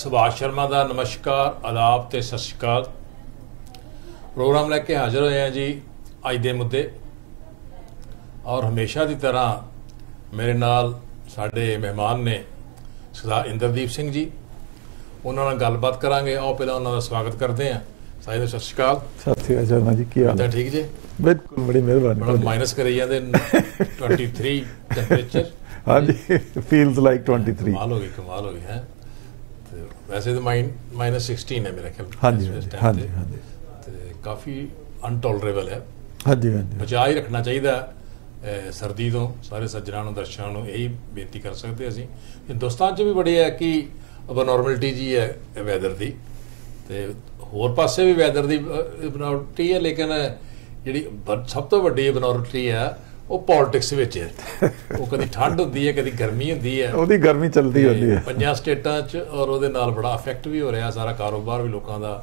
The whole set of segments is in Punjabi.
सुभाष शर्मा का नमस्कार, आदाब ते सत श्री अकाल। प्रोग्राम लैके हाजिर होए हैं जी अज दे मुद्दे। और हमेशा की तरह मेरे नाल साडे मेहमान ने सरदार इंद्रदीप सिंह जी, उन्होंने गलबात करांगे। आओ पहले उन्होंने स्वागत करते हैं। साहिब सत श्री अकाल। सत श्री अकाल शर्मा जी, की हाल है? ठीक जी, बिल्कुल, बड़ी मेहरबानी। बड़ा माइनस करी जाते 23 टेंपरेचर। हाँ जी, फील्स लाइक 23। कमाल हो गई है। वैसे तो -16 है मेरा ख्याल। हाँ जी हाँ जी हाँ जी, काफ़ी अनटॉलरेबल है। हाँ जी हाँ जी, बचा ही रखना चाहिए सर्दी तो। सारे सज्जनों दर्शकों को यही बेनती कर सकते असी। हिंदुस्तान च भी बड़ी है कि बनॉर्मलिटी जी है वैदर की, तो होर पासे भी वैदर की बनॉर्मलिटी है, लेकिन जी सब तो वड्डी बनॉर्मलिटी है वो पॉलिटिक्स विच है। वो कभी ठंड होती है, कभी गर्मी होती है, ਉਹਦੀ गर्मी चलती होती है 5 स्टेटां च। और ਉਹਦੇ ਨਾਲ बड़ा अफेक्ट भी हो रहा, सारा कारोबार भी लोगों का,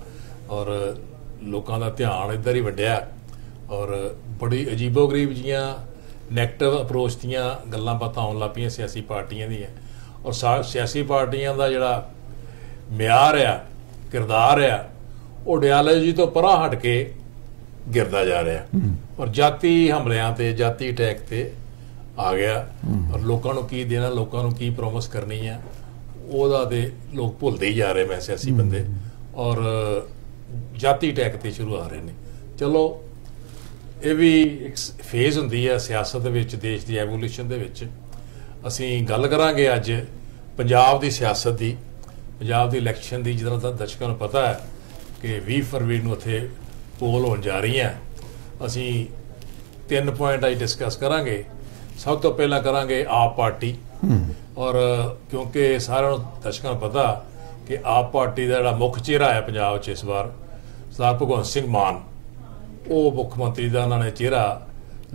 और लोगों का ध्यान इधर ही वड्या। और बड़ी अजीबो गरीब जियां नैगेटिव अप्रोच दियां गल्लां बातां आउण लग पईयां सियासी पार्टियां दी। और सियासी पार्टियां दा जिहड़ा म्यार आ, किरदार आ, वो आइडियालॉजी तो परां हट के गिरदा जा रहा और जाति हमलियां ते जाति अटैक ते आ गया। और लोगों को की देना, लोगों को की प्रोमिस करनी है, ਉਹਦਾ ते लोग भुलते ही जा रहे मैं सियासी बंदे। और जाति अटैक ते शुरू आ रहे हैं। चलो ये भी एक फेज होंदी है सियासत दे विच, देश की एवोल्यूशन दे विच। असीं गल करांगे अज पंजाब की सियासत की, पंजाब की इलैक्शन की। जिस तरह दर्शकों को पता है कि 20 फरवरी को उत्थे पोल होने जा रही हैं। असी 3 पॉइंट अज डिस्कस करांगे। सब तो पहला करांगे आप पार्टी। और क्योंकि सारे दर्शकों को पता कि आप पार्टी का जिहड़ा मुख चेहरा है पंजाब च इस बार सरदार भगवंत सिंह मान, वो मुख्यमंत्री का उन्होंने चेहरा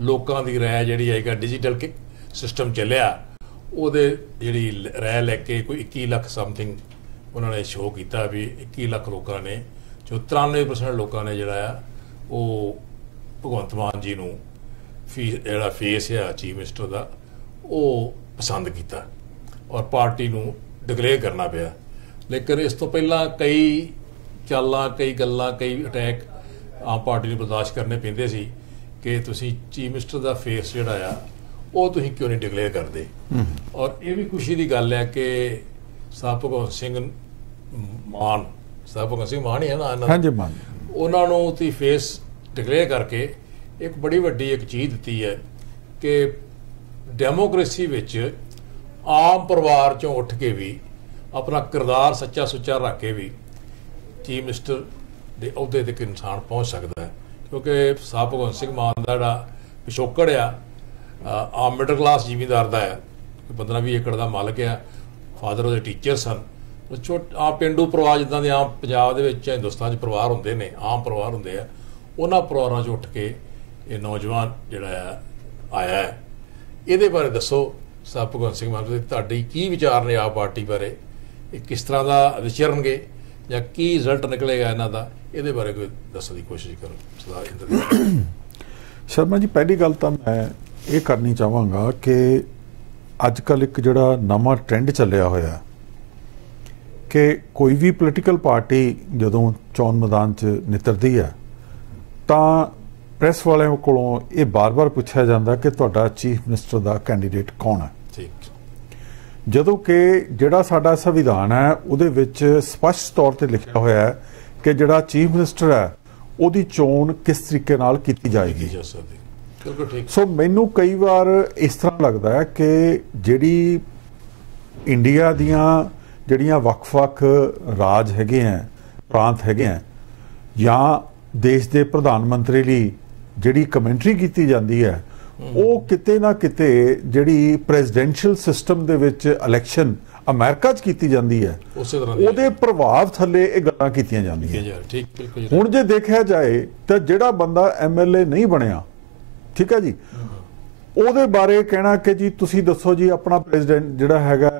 लोगों की राय जी है डिजिटल सिस्टम चलिया, ਉਹਦੇ ਜਿਹੜੀ राय लैके कोई 21 लाख समथिंग उन्होंने शो किया भी 21 लाख लोगों ने, जो 93% लोगों ने जोड़ा वो भगवंत मान जी को जोड़ा फेस है चीफ मिनिस्टर का वो पसंद किया और पार्टी को डिकलेयर करना पाया। लेकिन इस तो पहला कई चालां, कई गल्लां, कई अटैक आम पार्टी ने बर्दाश्त करने पैंदे सी कि तुसीं चीफ मिनिस्टर का फेस जोड़ा आ वो तुसीं क्यों नहीं डिकलेयर करते। और ये भी खुशी की गल है कि साहब भगवंत सिंह मान, साहब भगवंत सिंह मान ही है ना, हाँ जी मान, उन्होंने फेस डिकलेयर करके एक बड़ी वड्डी एक चीज़ दी है कि डेमोक्रेसी विच आम परिवार चों उठ के भी अपना किरदार सच्चा सुच्चा रख के भी चीफ मिनिस्टर के अहुदे तक इंसान पहुँच सकता है। क्योंकि साहब भगवंत सिंह मान का जिहड़ा पिछोकड़ आ आम मिडल क्लास जिमीदार का है, 15-20 एकड़ का मालक है, फादर वो टीचर सन। आ पेंडू परिवार जिदा के आम पंजाब के हिंदुस्तान परिवार होंगे ने, आम परिवार होंगे हैं, उन्होंने परिवारों उठ के ये नौजवान जोड़ा आया है। ये बारे दसो साहब भगवंत सिंह मान, तुहाडे की विचार ने आप पार्टी बारे, किस तरह का विचरनगे या की रिजल्ट निकलेगा इन्हों का, ये बारे कोई दसण की कोशिश करो सरदार शर्मा जी। पहली गल तो मैं ये करनी चाहांगा कि अजकल एक जिहड़ा नवा ट्रेंड चलिया होया कि कोई भी पोलीटिकल पार्टी जदों चोन मैदान च नितरदी है तो प्रेस वालों कोलों ये बार बार पूछा जाता कि तुहाडा चीफ मिनिस्टर का कैंडीडेट कौन है। जदों कि जिहड़ा साडा संविधान है उहदे विच स्पष्ट तौर पर लिखा होया है कि जिहड़ा चीफ मिनिस्टर है उहदी चोण किस तरीके नाल कीती जाएगी। सो मैनू कई बार इस तरह लगता है कि जिहड़ी इंडिया दियां जिहड़ियां वख-वख राज हैगे हैं, प्रांत हैगे हैं, या देश के प्रधानमंत्री लई जिहड़ी कमेंटरी की जाती है वो किते ना किते जिहड़ी प्रेजिडेंशियल सिस्टम दे विच इलैक्शन अमेरिका च की जाती है ਉਹਦੇ प्रभाव थले ये गल्लां कीतियां जांदियां। हुण जे देखा जाए तो जिहड़ा बंदा MLA नहीं बनया, ठीक है जी, ਉਹਦੇ बारे कहना कि जी तुसी दसो जी अपना प्रेजिडेंट जिहड़ा हैगा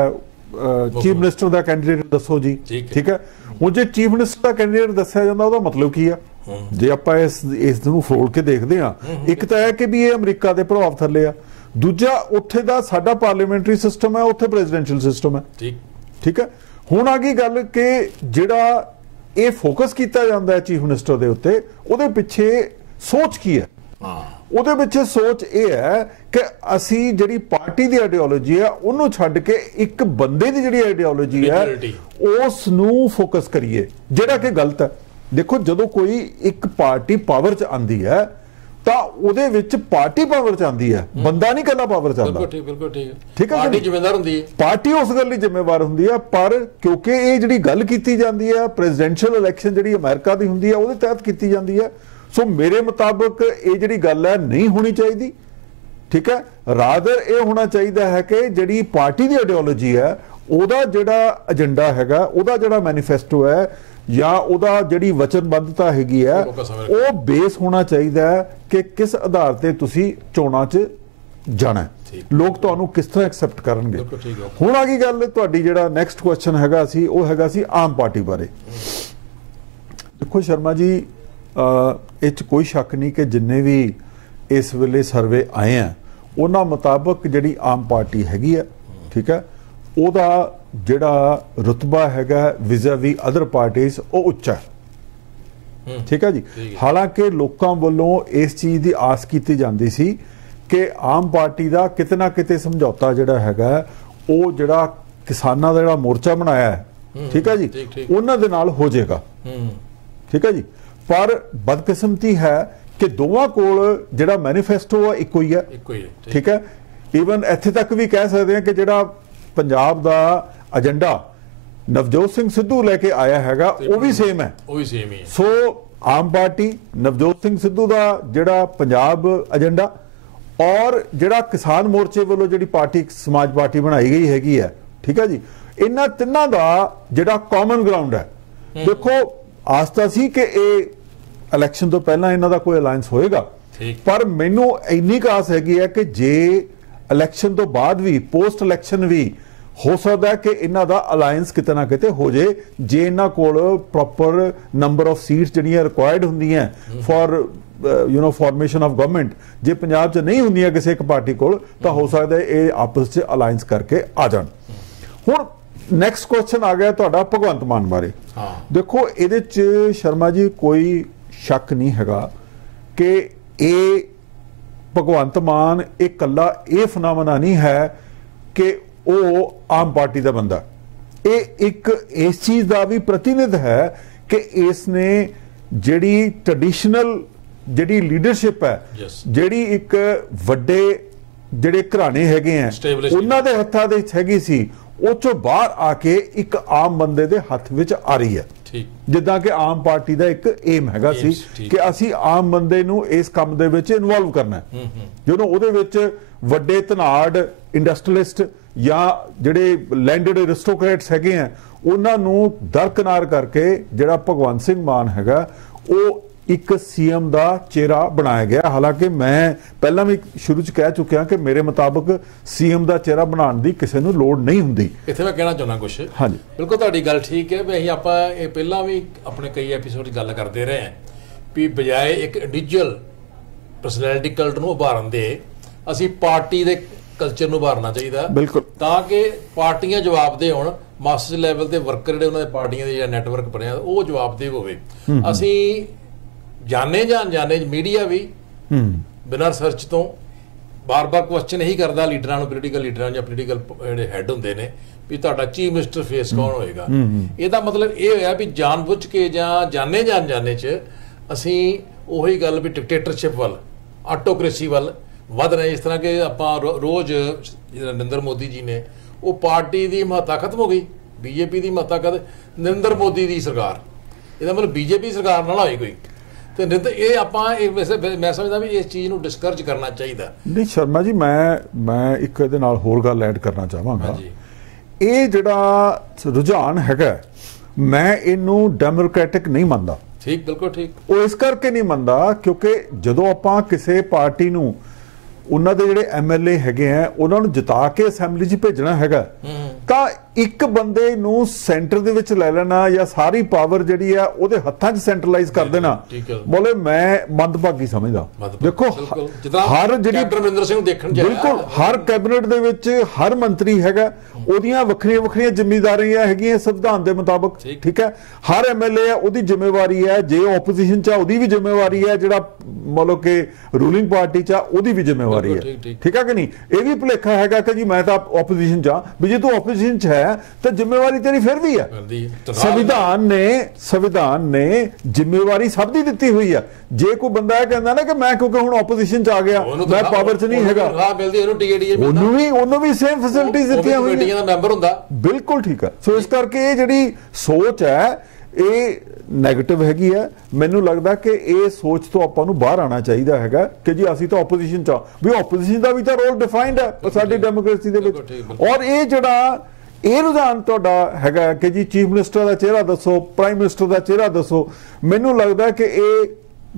चीफ मिनिस्टर का कैंडीडेट दसो जी, ठीक है। हुण जे चीफ मिनिस्टर का कैंडीडेट दस्सिया जांदा ਉਹਦਾ मतलब की है जे आपां इस नूं फरोल के देखदे हां। एक तां है कि भी ये अमरीका के प्रभाव थले आ, दूजा उत्थे दा साडा पार्लीमेंटरी सिस्टम है, उत्थे प्रेजिडेंशियल सिस्टम है, ठीक है। ਹੁਣ ਆ ਗਈ ਗੱਲ ਕਿ ਜਿਹੜਾ ਇਹ ਫੋਕਸ ਕੀਤਾ ਜਾਂਦਾ ਹੈ ਚੀਫ ਮਿਨਿਸਟਰ ਦੇ ਉੱਤੇ, ਉਹਦੇ ਪਿੱਛੇ ਸੋਚ ਕੀ ਹੈ? ਉਹਦੇ ਪਿੱਛੇ ਸੋਚ ਇਹ ਹੈ ਕਿ ਅਸੀਂ ਜਿਹੜੀ ਪਾਰਟੀ ਦੀ ਆਈਡੀਓਲੋਜੀ ਹੈ ਉਹਨੂੰ ਛੱਡ ਕੇ ਇੱਕ ਬੰਦੇ ਦੀ ਜਿਹੜੀ ਆਈਡੀਓਲੋਜੀ ਹੈ ਉਸ ਨੂੰ ਫੋਕਸ ਕਰੀਏ, ਜਿਹੜਾ ਕਿ ਗਲਤ ਹੈ। ਦੇਖੋ, ਜਦੋਂ ਕੋਈ ਇੱਕ ਪਾਰਟੀ ਪਾਵਰ 'ਚ ਆਂਦੀ ਹੈ ਤਾਂ ਉਹਦੇ ਵਿੱਚ ਪਾਰਟੀ ਪਾਵਰ 'ਚ ਆਂਦੀ ਹੈ, ਬੰਦਾ ਨਹੀਂ ਇਕੱਲਾ ਪਾਵਰ 'ਚ ਆਉਂਦਾ। ਬਿਲਕੁਲ ਠੀਕ ਹੈ, ਪਾਰਟੀ ਜ਼ਿੰਮੇਵਾਰ ਹੁੰਦੀ ਹੈ, ਪਾਰਟੀ ਉਸ ਗੱਲ ਲਈ ਜ਼ਿੰਮੇਵਾਰ ਹੁੰਦੀ ਹੈ। ਪਰ ਕਿਉਂਕਿ ਇਹ ਜਿਹੜੀ ਗੱਲ ਕੀਤੀ ਜਾਂਦੀ ਹੈ ਪ੍ਰੈਜ਼ੀਡੈਂਸ਼ੀਅਲ ਇਲੈਕਸ਼ਨ ਜਿਹੜੀ ਅਮਰੀਕਾ ਦੀ ਹੁੰਦੀ ਹੈ ਉਹਦੇ ਤਹਿਤ ਕੀਤੀ ਜਾਂਦੀ ਹੈ, ਸੋ ਮੇਰੇ ਮੁਤਾਬਕ ਇਹ ਜਿਹੜੀ ਗੱਲ ਹੈ ਨਹੀਂ ਹੋਣੀ ਚਾਹੀਦੀ। ਠੀਕ ਹੈ, ਰਾਦਰ ਇਹ ਹੋਣਾ ਚਾਹੀਦਾ ਹੈ ਕਿ ਜਿਹੜੀ ਪਾਰਟੀ ਦੀ ਆਈਡੀਓਲੋਜੀ ਹੈ ਉਹਦਾ ਜਿਹੜਾ ਏਜੰਡਾ ਹੈਗਾ, ਉਹਦਾ ਜਿਹੜਾ ਮੈਨੀਫੈਸਟੋ ਹੈ ਜਾਂ ਉਹਦਾ ਜਿਹੜੀ ਵਚਨਬੱਧਤਾ ਹੈਗੀ ਹੈ ਉਹ ਬੇਸ ਹੋਣਾ ਚਾਹੀਦਾ ਹੈ ਕਿ ਕਿਸ ਆਧਾਰ ਤੇ ਤੁਸੀਂ ਚੋਣਾਂ 'ਚ ਜਾਣਾ, ਲੋਕ ਤੁਹਾਨੂੰ ਕਿਸ ਤਰ੍ਹਾਂ ਐਕਸੈਪਟ ਕਰਨਗੇ। ਹੁਣ ਆ ਗਈ ਗੱਲ ਤੁਹਾਡੀ, ਜਿਹੜਾ ਨੈਕਸਟ ਕੁਐਸਚਨ ਹੈਗਾ ਸੀ ਉਹ ਹੈਗਾ ਸੀ ਆਮ ਪਾਰਟੀ ਬਾਰੇ। ਦੇਖੋ ਸ਼ਰਮਾ ਜੀ, ਇਹ 'ਚ ਕੋਈ ਸ਼ੱਕ ਨਹੀਂ ਕਿ ਜਿੰਨੇ ਵੀ ਇਸ ਵੇਲੇ ਸਰਵੇ ਆਏ ਆ ਉਹਨਾਂ ਮੁਤਾਬਕ ਜਿਹੜੀ ਆਮ ਪਾਰਟੀ ਹੈਗੀ ਆ, ਠੀਕ ਹੈ, ਉਹਦਾ ਜਿਹੜਾ ਰੁਤਬਾ ਹੈਗਾ ਵਿਜ਼ਾ-ਵੀ ਅਦਰ ਪਾਰਟੀਜ਼ ਉਹ ਉੱਚਾ ਹੈ। ਠੀਕ ਹੈ ਜੀ। ਹਾਲਾਂਕਿ ਲੋਕਾਂ ਵੱਲੋਂ ਇਸ ਚੀਜ਼ ਦੀ ਆਸ ਕੀਤੀ ਜਾਂਦੀ ਸੀ ਕਿ ਆਮ ਪਾਰਟੀ ਦਾ ਕਿਤੇ ਨਾ ਕਿਤੇ ਸਮਝੌਤਾ ਜਿਹੜਾ ਹੈਗਾ ਉਹ ਜਿਹੜਾ ਕਿਸਾਨਾਂ ਦਾ ਜਿਹੜਾ ਮੋਰਚਾ ਬਣਾਇਆ ਹੈ, ਠੀਕ ਹੈ ਜੀ, ਉਹਨਾਂ ਦੇ ਨਾਲ ਹੋ ਜਾਏਗਾ। ਠੀਕ ਹੈ ਜੀ। ਪਰ ਬਦਕਿਸਮਤੀ ਹੈ ਕਿ ਦੋਵਾਂ ਕੋਲ ਜਿਹੜਾ ਮੈਨੀਫੈਸਟੋ ਆ ਇੱਕੋ ਹੀ ਹੈ। ਠੀਕ ਹੈ। ਈਵਨ ਇੱਥੇ ਤੱਕ ਵੀ ਕਹਿ ਸਕਦੇ ਹਾਂ ਕਿ ਜਿਹੜਾ ਪੰਜਾਬ ਦਾ ਏਜੰਡਾ ਨਵਜੋਤ ਸਿੰਘ ਸਿੱਧੂ ਲੈ ਕੇ ਆਇਆ ਹੈਗਾ ਉਹ ਵੀ ਸੇਮ ਹੈ, ਸੋ ਆਮ ਪਾਰਟੀ ਨਵਜੋਤ ਸਿੰਘ ਸਿੱਧੂ ਦਾ ਜਿਹੜਾ ਪੰਜਾਬ ਏਜੰਡਾ ਔਰ ਜਿਹੜਾ ਕਿਸਾਨ ਮੋਰਚੇ ਵੱਲੋਂ ਜਿਹੜੀ ਪਾਰਟੀ ਸਮਾਜ ਪਾਰਟੀ ਬਣਾਈ ਗਈ ਹੈਗੀ ਹੈ, ਠੀਕ ਹੈ ਜੀ, ਇਹਨਾਂ ਤਿੰਨਾਂ ਦਾ ਜਿਹੜਾ ਕਾਮਨ ਗਰਾਊਂਡ ਹੈ। ਦੇਖੋ, ਆਸ ਤਾਂ ਸੀ ਕਿ ਇਹ ਇਲੈਕਸ਼ਨ ਤੋਂ ਪਹਿਲਾਂ ਇਹਨਾਂ ਦਾ ਕੋਈ ਅਲਾਈਅੰਸ ਹੋਏਗਾ, ਪਰ ਮੈਨੂੰ ਇੰਨੀ ਕੁ ਆਸ ਹੈਗੀ ਹੈ ਕਿ ਜੇ ਇਲੈਕਸ਼ਨ ਤੋਂ ਬਾਅਦ ਵੀ ਪੋਸਟ ਇਲੈਕਸ਼ਨ ਵੀ ਹੋ ਸਕਦਾ ਹੈ ਕਿ ਇਹਨਾਂ ਦਾ ਅਲਾਈਅੰਸ ਕਿਤੇ ਨਾ ਕਿਤੇ ਹੋ ਜੇ, ਜੇ ਇਹਨਾਂ ਕੋਲ ਪ੍ਰੋਪਰ ਨੰਬਰ ਆਫ ਸੀਟਸ ਜਿਹੜੀਆਂ ਰਿਕੁਆਇਰਡ ਹੁੰਦੀਆਂ ਫॉर ਫਾਰਮੇਸ਼ਨ ਆਫ ਗਵਰਨਮੈਂਟ, ਜੇ ਪੰਜਾਬ 'ਚ ਨਹੀਂ ਹੁੰਦੀਆਂ ਕਿਸੇ ਇੱਕ ਪਾਰਟੀ ਕੋਲ, ਤਾਂ ਹੋ ਸਕਦਾ ਇਹ ਆਪਸ 'ਚ ਅਲਾਈਅੰਸ ਕਰਕੇ ਆ ਜਾਣ। ਹੁਣ ਨੈਕਸਟ ਕੁਐਸਚਨ ਆ ਗਿਆ ਤੁਹਾਡਾ ਭਗਵੰਤ ਮਾਨ ਬਾਰੇ। ਦੇਖੋ, ਇਹਦੇ 'ਚ ਸ਼ਰਮਾ ਜੀ ਕੋਈ ਸ਼ੱਕ ਨਹੀਂ ਹੈਗਾ ਕਿ ਇਹ ਭਗਵੰਤ ਮਾਨ ਇਹ ਇਕੱਲਾ ਇਹ ਫਨਾਮਨਾ ਨਹੀਂ ਹੈ ਕਿ ਉਹ ਆਮ ਪਾਰਟੀ ਦਾ ਬੰਦਾ, ਇਹ ਇੱਕ ਇਸ ਚੀਜ਼ ਦਾ ਵੀ ਪ੍ਰਤੀਨਿਧ ਹੈ ਕਿ ਇਸ ਨੇ ਜਿਹੜੀ ਟ੍ਰੈਡੀਸ਼ਨਲ ਜਿਹੜੀ ਲੀਡਰਸ਼ਿਪ ਹੈ, ਜਿਹੜੀ ਇੱਕ ਵੱਡੇ ਜਿਹੜੇ ਘਰਾਣੇ ਹੈਗੇ ਆ ਉਹਨਾਂ ਦੇ ਹੱਥਾਂ ਦੇ ਵਿੱਚ ਹੈਗੀ ਸੀ, ਉਹ ਚੋਂ ਬਾਹਰ ਆ ਕੇ ਇੱਕ ਆਮ ਬੰਦੇ ਦੇ ਹੱਥ ਵਿੱਚ ਆ ਰਹੀ ਹੈ। ਜਿੱਦਾਂ ਕਿ ਆਮ ਪਾਰਟੀ ਦਾ ਇੱਕ ਏਮ ਹੈਗਾ ਸੀ ਕਿ ਅਸੀਂ ਆਮ ਬੰਦੇ ਨੂੰ ਇਸ ਕੰਮ ਦੇ ਵਿੱਚ ਇਨਵੋਲਵ ਕਰਨਾ ਹੈ, ਜਦੋਂ ਉਹਦੇ ਵਿੱਚ ਵੱਡੇ ਧਨਾੜ ਇੰਡਸਟਰੀਅਲਿਸਟ ਜਾਂ ਜਿਹੜੇ ਲੈਂਡਡ ਐਰਿਸਟੋਕਰੇਟਸ ਹੈਗੇ ਆ ਉਹਨਾਂ ਨੂੰ ਦਰਕਨਾਰ ਕਰਕੇ ਜਿਹੜਾ ਭਗਵੰਤ ਸਿੰਘ ਮਾਨ ਹੈਗਾ ਉਹ ਇੱਕ ਸੀਐਮ ਦਾ ਚਿਹਰਾ ਬਣਾਇਆ ਗਿਆ। ਹਾਲਾਂਕਿ ਮੈਂ ਪਹਿਲਾਂ ਵੀ ਸ਼ੁਰੂ 'ਚ ਕਹਿ ਚੁੱਕਿਆ ਕਿ ਮੇਰੇ ਮੁਤਾਬਕ ਸੀਐਮ ਦਾ ਚਿਹਰਾ ਬਣਾਉਣ ਦੀ ਕਿਸੇ ਨੂੰ ਲੋੜ ਨਹੀਂ ਹੁੰਦੀ। ਇੱਥੇ ਮੈਂ ਕਹਿਣਾ ਚਾਹੁੰਦਾ ਕੁਛ, ਹਾਂਜੀ ਬਿਲਕੁਲ ਤੁਹਾਡੀ ਗੱਲ ਠੀਕ ਹੈ ਵੀ ਅਸੀਂ ਆਪਾਂ ਇਹ ਪਹਿਲਾਂ ਵੀ ਆਪਣੇ ਕਈ ਐਪੀਸੋਡ 'ਚ ਗੱਲ ਕਰਦੇ ਰਹੇ ਹਾਂ ਵੀ ਬਜਾਏ ਇੱਕ ਇੰਡੀਵਿਜੂਅਲ ਪਰਸਨੈਲਿਟੀ ਕਲਟ ਨੂੰ ਉਭਾਰਨ ਦੇ ਅਸੀਂ ਪਾਰਟੀ ਦੇ ਕਲਚਰ ਨੂੰ ਉਭਾਰਨਾ ਚਾਹੀਦਾ, ਬਿਲਕੁਲ, ਤਾਂ ਕਿ ਪਾਰਟੀਆਂ ਜਵਾਬਦੇਹ ਹੋਣ, ਮਾਸਟਰ ਲੈਵਲ ਦੇ ਵਰਕਰ ਜਿਹੜੇ ਉਹਨਾਂ ਦੇ ਪਾਰਟੀਆਂ ਦੇ ਜਿਹੜਾ ਨੈਟਵਰਕ ਬਣਿਆ ਉਹ ਜਵਾਬਦੇਹ ਹੋਵੇ। ਅਸੀਂ ਜਾਣੇ ਜਾਂ ਅਣਜਾਣੇ ਮੀਡੀਆ ਵੀ ਬਿਨਾਂ ਰਿਸਰਚ ਤੋਂ ਬਾਰ-ਬਾਰ ਕੁਐਸਚਨ ਇਹੀ ਕਰਦਾ ਲੀਡਰਾਂ ਨੂੰ, ਪੋਲੀਟੀਕਲ ਲੀਡਰਾਂ ਜਾਂ ਪੋਲੀਟੀਕਲ ਜਿਹੜੇ ਹੈੱਡ ਹੁੰਦੇ ਨੇ ਵੀ ਤੁਹਾਡਾ ਚੀਫ ਮਿਨਿਸਟਰ ਫੇਸ ਕੌਣ ਹੋਏਗਾ। ਇਹਦਾ ਮਤਲਬ ਇਹ ਹੋਇਆ ਵੀ ਜਾਣਬੁੱਝ ਕੇ ਜਾਂ ਜਾਣੇ ਜਾਂ ਅਣਜਾਣੇ 'ਚ ਅਸੀਂ ਉਹੀ ਗੱਲ ਵੀ ਡਿਕਟੇਟਰਸ਼ਿਪ ਵੱਲ, ਆਟੋਕ੍ਰੇਸੀ ਵੱਲ ਵੱਧ ਰਹੇ। ਇਸ ਤਰ੍ਹਾਂ ਕਿ ਆਪਾਂ ਰੋਜ਼ ਨਰਿੰਦਰ ਮੋਦੀ ਜੀ ਨੇ ਉਹ ਪਾਰਟੀ ਦੀ ਮਹੱਤਤਾ ਖਤਮ ਹੋ ਗਈ, ਬੀਜੇਪੀ ਦੀ ਮਹੱਤਤਾ ਨਰਿੰਦਰ ਮੋਦੀ ਦੀ ਸਰਕਾਰ, ਇਹਦਾ ਮਤਲਬ ਬੀਜੇਪੀ ਸਰਕਾਰ ਨਾਲ ਹੋਈ ਕੋਈ, ਤੇ ਇਹ ਆਪਾਂ ਵੈਸੇ ਮੈਂ ਸਮਝਦਾ ਵੀ ਇਸ ਚੀਜ਼ ਨੂੰ ਡਿਸਕਰਜ ਕਰਨਾ ਚਾਹੀਦਾ। ਨਹੀਂ ਸ਼ਰਮਾ ਜੀ, ਮੈਂ ਇੱਕ ਇਹਦੇ ਨਾਲ ਹੋਰ ਗੱਲ ਐਡ ਕਰਨਾ ਚਾਹਾਂਗਾ। ਇਹ ਜਿਹੜਾ ਰੁਝਾਨ ਹੈਗਾ ਮੈਂ ਇਹਨੂੰ ਡੈਮੋਕ੍ਰੈਟਿਕ ਨਹੀਂ ਮੰਨਦਾ। ਠੀਕ, ਬਿਲਕੁਲ ਠੀਕ। ਉਹ ਇਸ ਕਰਕੇ ਨਹੀਂ ਮੰਨਦਾ ਕਿਉਂਕਿ ਜਦੋਂ ਆਪਾਂ ਕਿਸੇ ਪਾਰਟੀ ਨੂੰ ਉਹਨਾਂ ਦੇ ਜਿਹੜੇ ਐਮਐਲਏ ਹੈਗੇ ਆ ਉਹਨਾਂ ਨੂੰ ਜਿਤਾ ਕੇ ਅਸੈਂਬਲੀ 'ਚ ਭੇਜਣਾ ਹੈਗਾ ਤਾਂ ਇੱਕ ਬੰਦੇ ਨੂੰ ਸੈਂਟਰ ਦੇ ਵਿੱਚ ਲੈ ਲੈਣਾ ਜਾਂ ਸਾਰੀ ਪਾਵਰ ਜਿਹੜੀ ਆ ਉਹਦੇ ਹੱਥਾਂ 'ਚ ਸੈਂਟਰਲਾਈਜ਼ ਕਰ ਦੇਣਾ, ਬੋਲੇ ਮੈਂ ਮੰਦਭਾਗੀ ਸਮਝਦਾ। ਦੇਖੋ ਹਰ ਜਿਹੜੀ ਅਮਰਿੰਦਰ ਸਿੰਘ ਦੇਖਣ ਬਿਲਕੁਲ ਹਰ ਕੈਬਨਿਟ ਦੇ ਵਿੱਚ ਹਰ ਮੰਤਰੀ ਹੈਗਾ, ਉਹਦੀਆਂ ਵੱਖਰੀਆਂ ਵੱਖਰੀਆਂ ਜ਼ਿੰਮੇਵਾਰੀਆਂ ਹੈਗੀਆਂ ਸੰਵਿਧਾਨ ਦੇ ਮੁਤਾਬਕ, ਠੀਕ ਹੈ। ਹਰ ਐਮਐਲਏ ਆ ਉਹਦੀ ਜ਼ਿੰਮੇਵਾਰੀ ਹੈ, ਜੇ ਆਪੋਜੀਸ਼ਨ 'ਚ ਆ ਉਹਦੀ ਵੀ ਜ਼ਿੰਮੇਵਾਰੀ ਹੈ, ਜਿਹੜਾ ਮਤਲਬ ਕਿ ਰੂਲਿੰਗ ਪਾਰਟੀ 'ਚ ਆ ਉਹਦੀ ਵੀ ਜ਼ਿੰਮੇਵਾਰੀ ਹੈ, ਠੀਕ ਹੈ ਕਿ ਨਹੀਂ। ਇਹ ਵੀ ਭੁਲੇਖਾ ਹੈਗਾ ਕਿ ਜੀ ਮੈਂ ਤਾਂ ਆਪੋਜੀਸ਼ਨ 'ਚ ਆ, ਵੀ ਜੇ ਤੂੰ ਆਪੋਜੀਸ਼ਨ 'ਚ ਹੈ ਤਾਂ ਜ਼ਿੰਮੇਵਾਰੀ ਤੇਰੀ ਫਿਰ ਵੀ ਹੈ। ਸੰਵਿਧਾਨ ਨੇ ਜ਼ਿੰਮੇਵਾਰੀ ਸਭ ਦੀ ਦਿੱਤੀ ਹੋਈ ਹੈ। ਜੇ ਕੋਈ ਬੰਦਾ ਇਹ ਕਹਿੰਦਾ ਨਾ ਕਿ ਮੈਂ ਕਿਉਂਕਿ ਹੁਣ ਆਪੋਜੀਸ਼ਨ 'ਚ ਆ ਗਿਆ ਮੈਂ ਪਾਵਰ 'ਚ ਨਹੀਂ ਹੈਗਾ, ਉਹਨੂੰ ਵੀ ਸੇਮ ਫੈਸਿਲਿਟੀਜ਼ ਦਿੱਤੀਆਂ ਹੋਈਆਂ ਦਾ ਮੈਂਬਰ ਹੁੰਦਾ। ਬਿਲਕੁਲ ਠੀਕ ਹੈ। ਸੋ ਇਸ ਕਰਕੇ ਇਹ ਜਿਹੜੀ ਸੋਚ ਹੈ ਇਹ ਨੈਗੇਟਿਵ ਹੈਗੀ ਹੈ। ਮੈਨੂੰ ਲੱਗਦਾ ਕਿ ਇਹ ਸੋਚ ਤੋਂ ਆਪਾਂ ਨੂੰ ਬਾਹਰ ਆਉਣਾ ਚਾਹੀਦਾ ਹੈਗਾ ਕਿ ਜੀ ਅਸੀਂ ਤਾਂ ਆਪੋਜੀਸ਼ਨ 'ਚ ਆ, ਵੀ ਆਪੋਜੀਸ਼ਨ ਦਾ ਵੀ ਤਾਂ ਰੋਲ ਡਿਫਾਈਨਡ ਹੈ ਸਾਡੀ ਡੈਮੋਕ੍ਰੇਸੀ ਦੇ ਵਿੱਚ। ਔਰ ਇਹ ਜਿਹੜਾ ਇਹ ਰੁਝਾਨ ਤੁਹਾਡਾ ਹੈਗਾ ਕਿ ਜੀ ਚੀਫ ਮਿਨਿਸਟਰ ਦਾ ਚਿਹਰਾ ਦੱਸੋ, ਪ੍ਰਾਈਮ ਮਿਨਿਸਟਰ ਦਾ ਚਿਹਰਾ ਦੱਸੋ, ਮੈਨੂੰ ਲੱਗਦਾ ਕਿ ਇਹ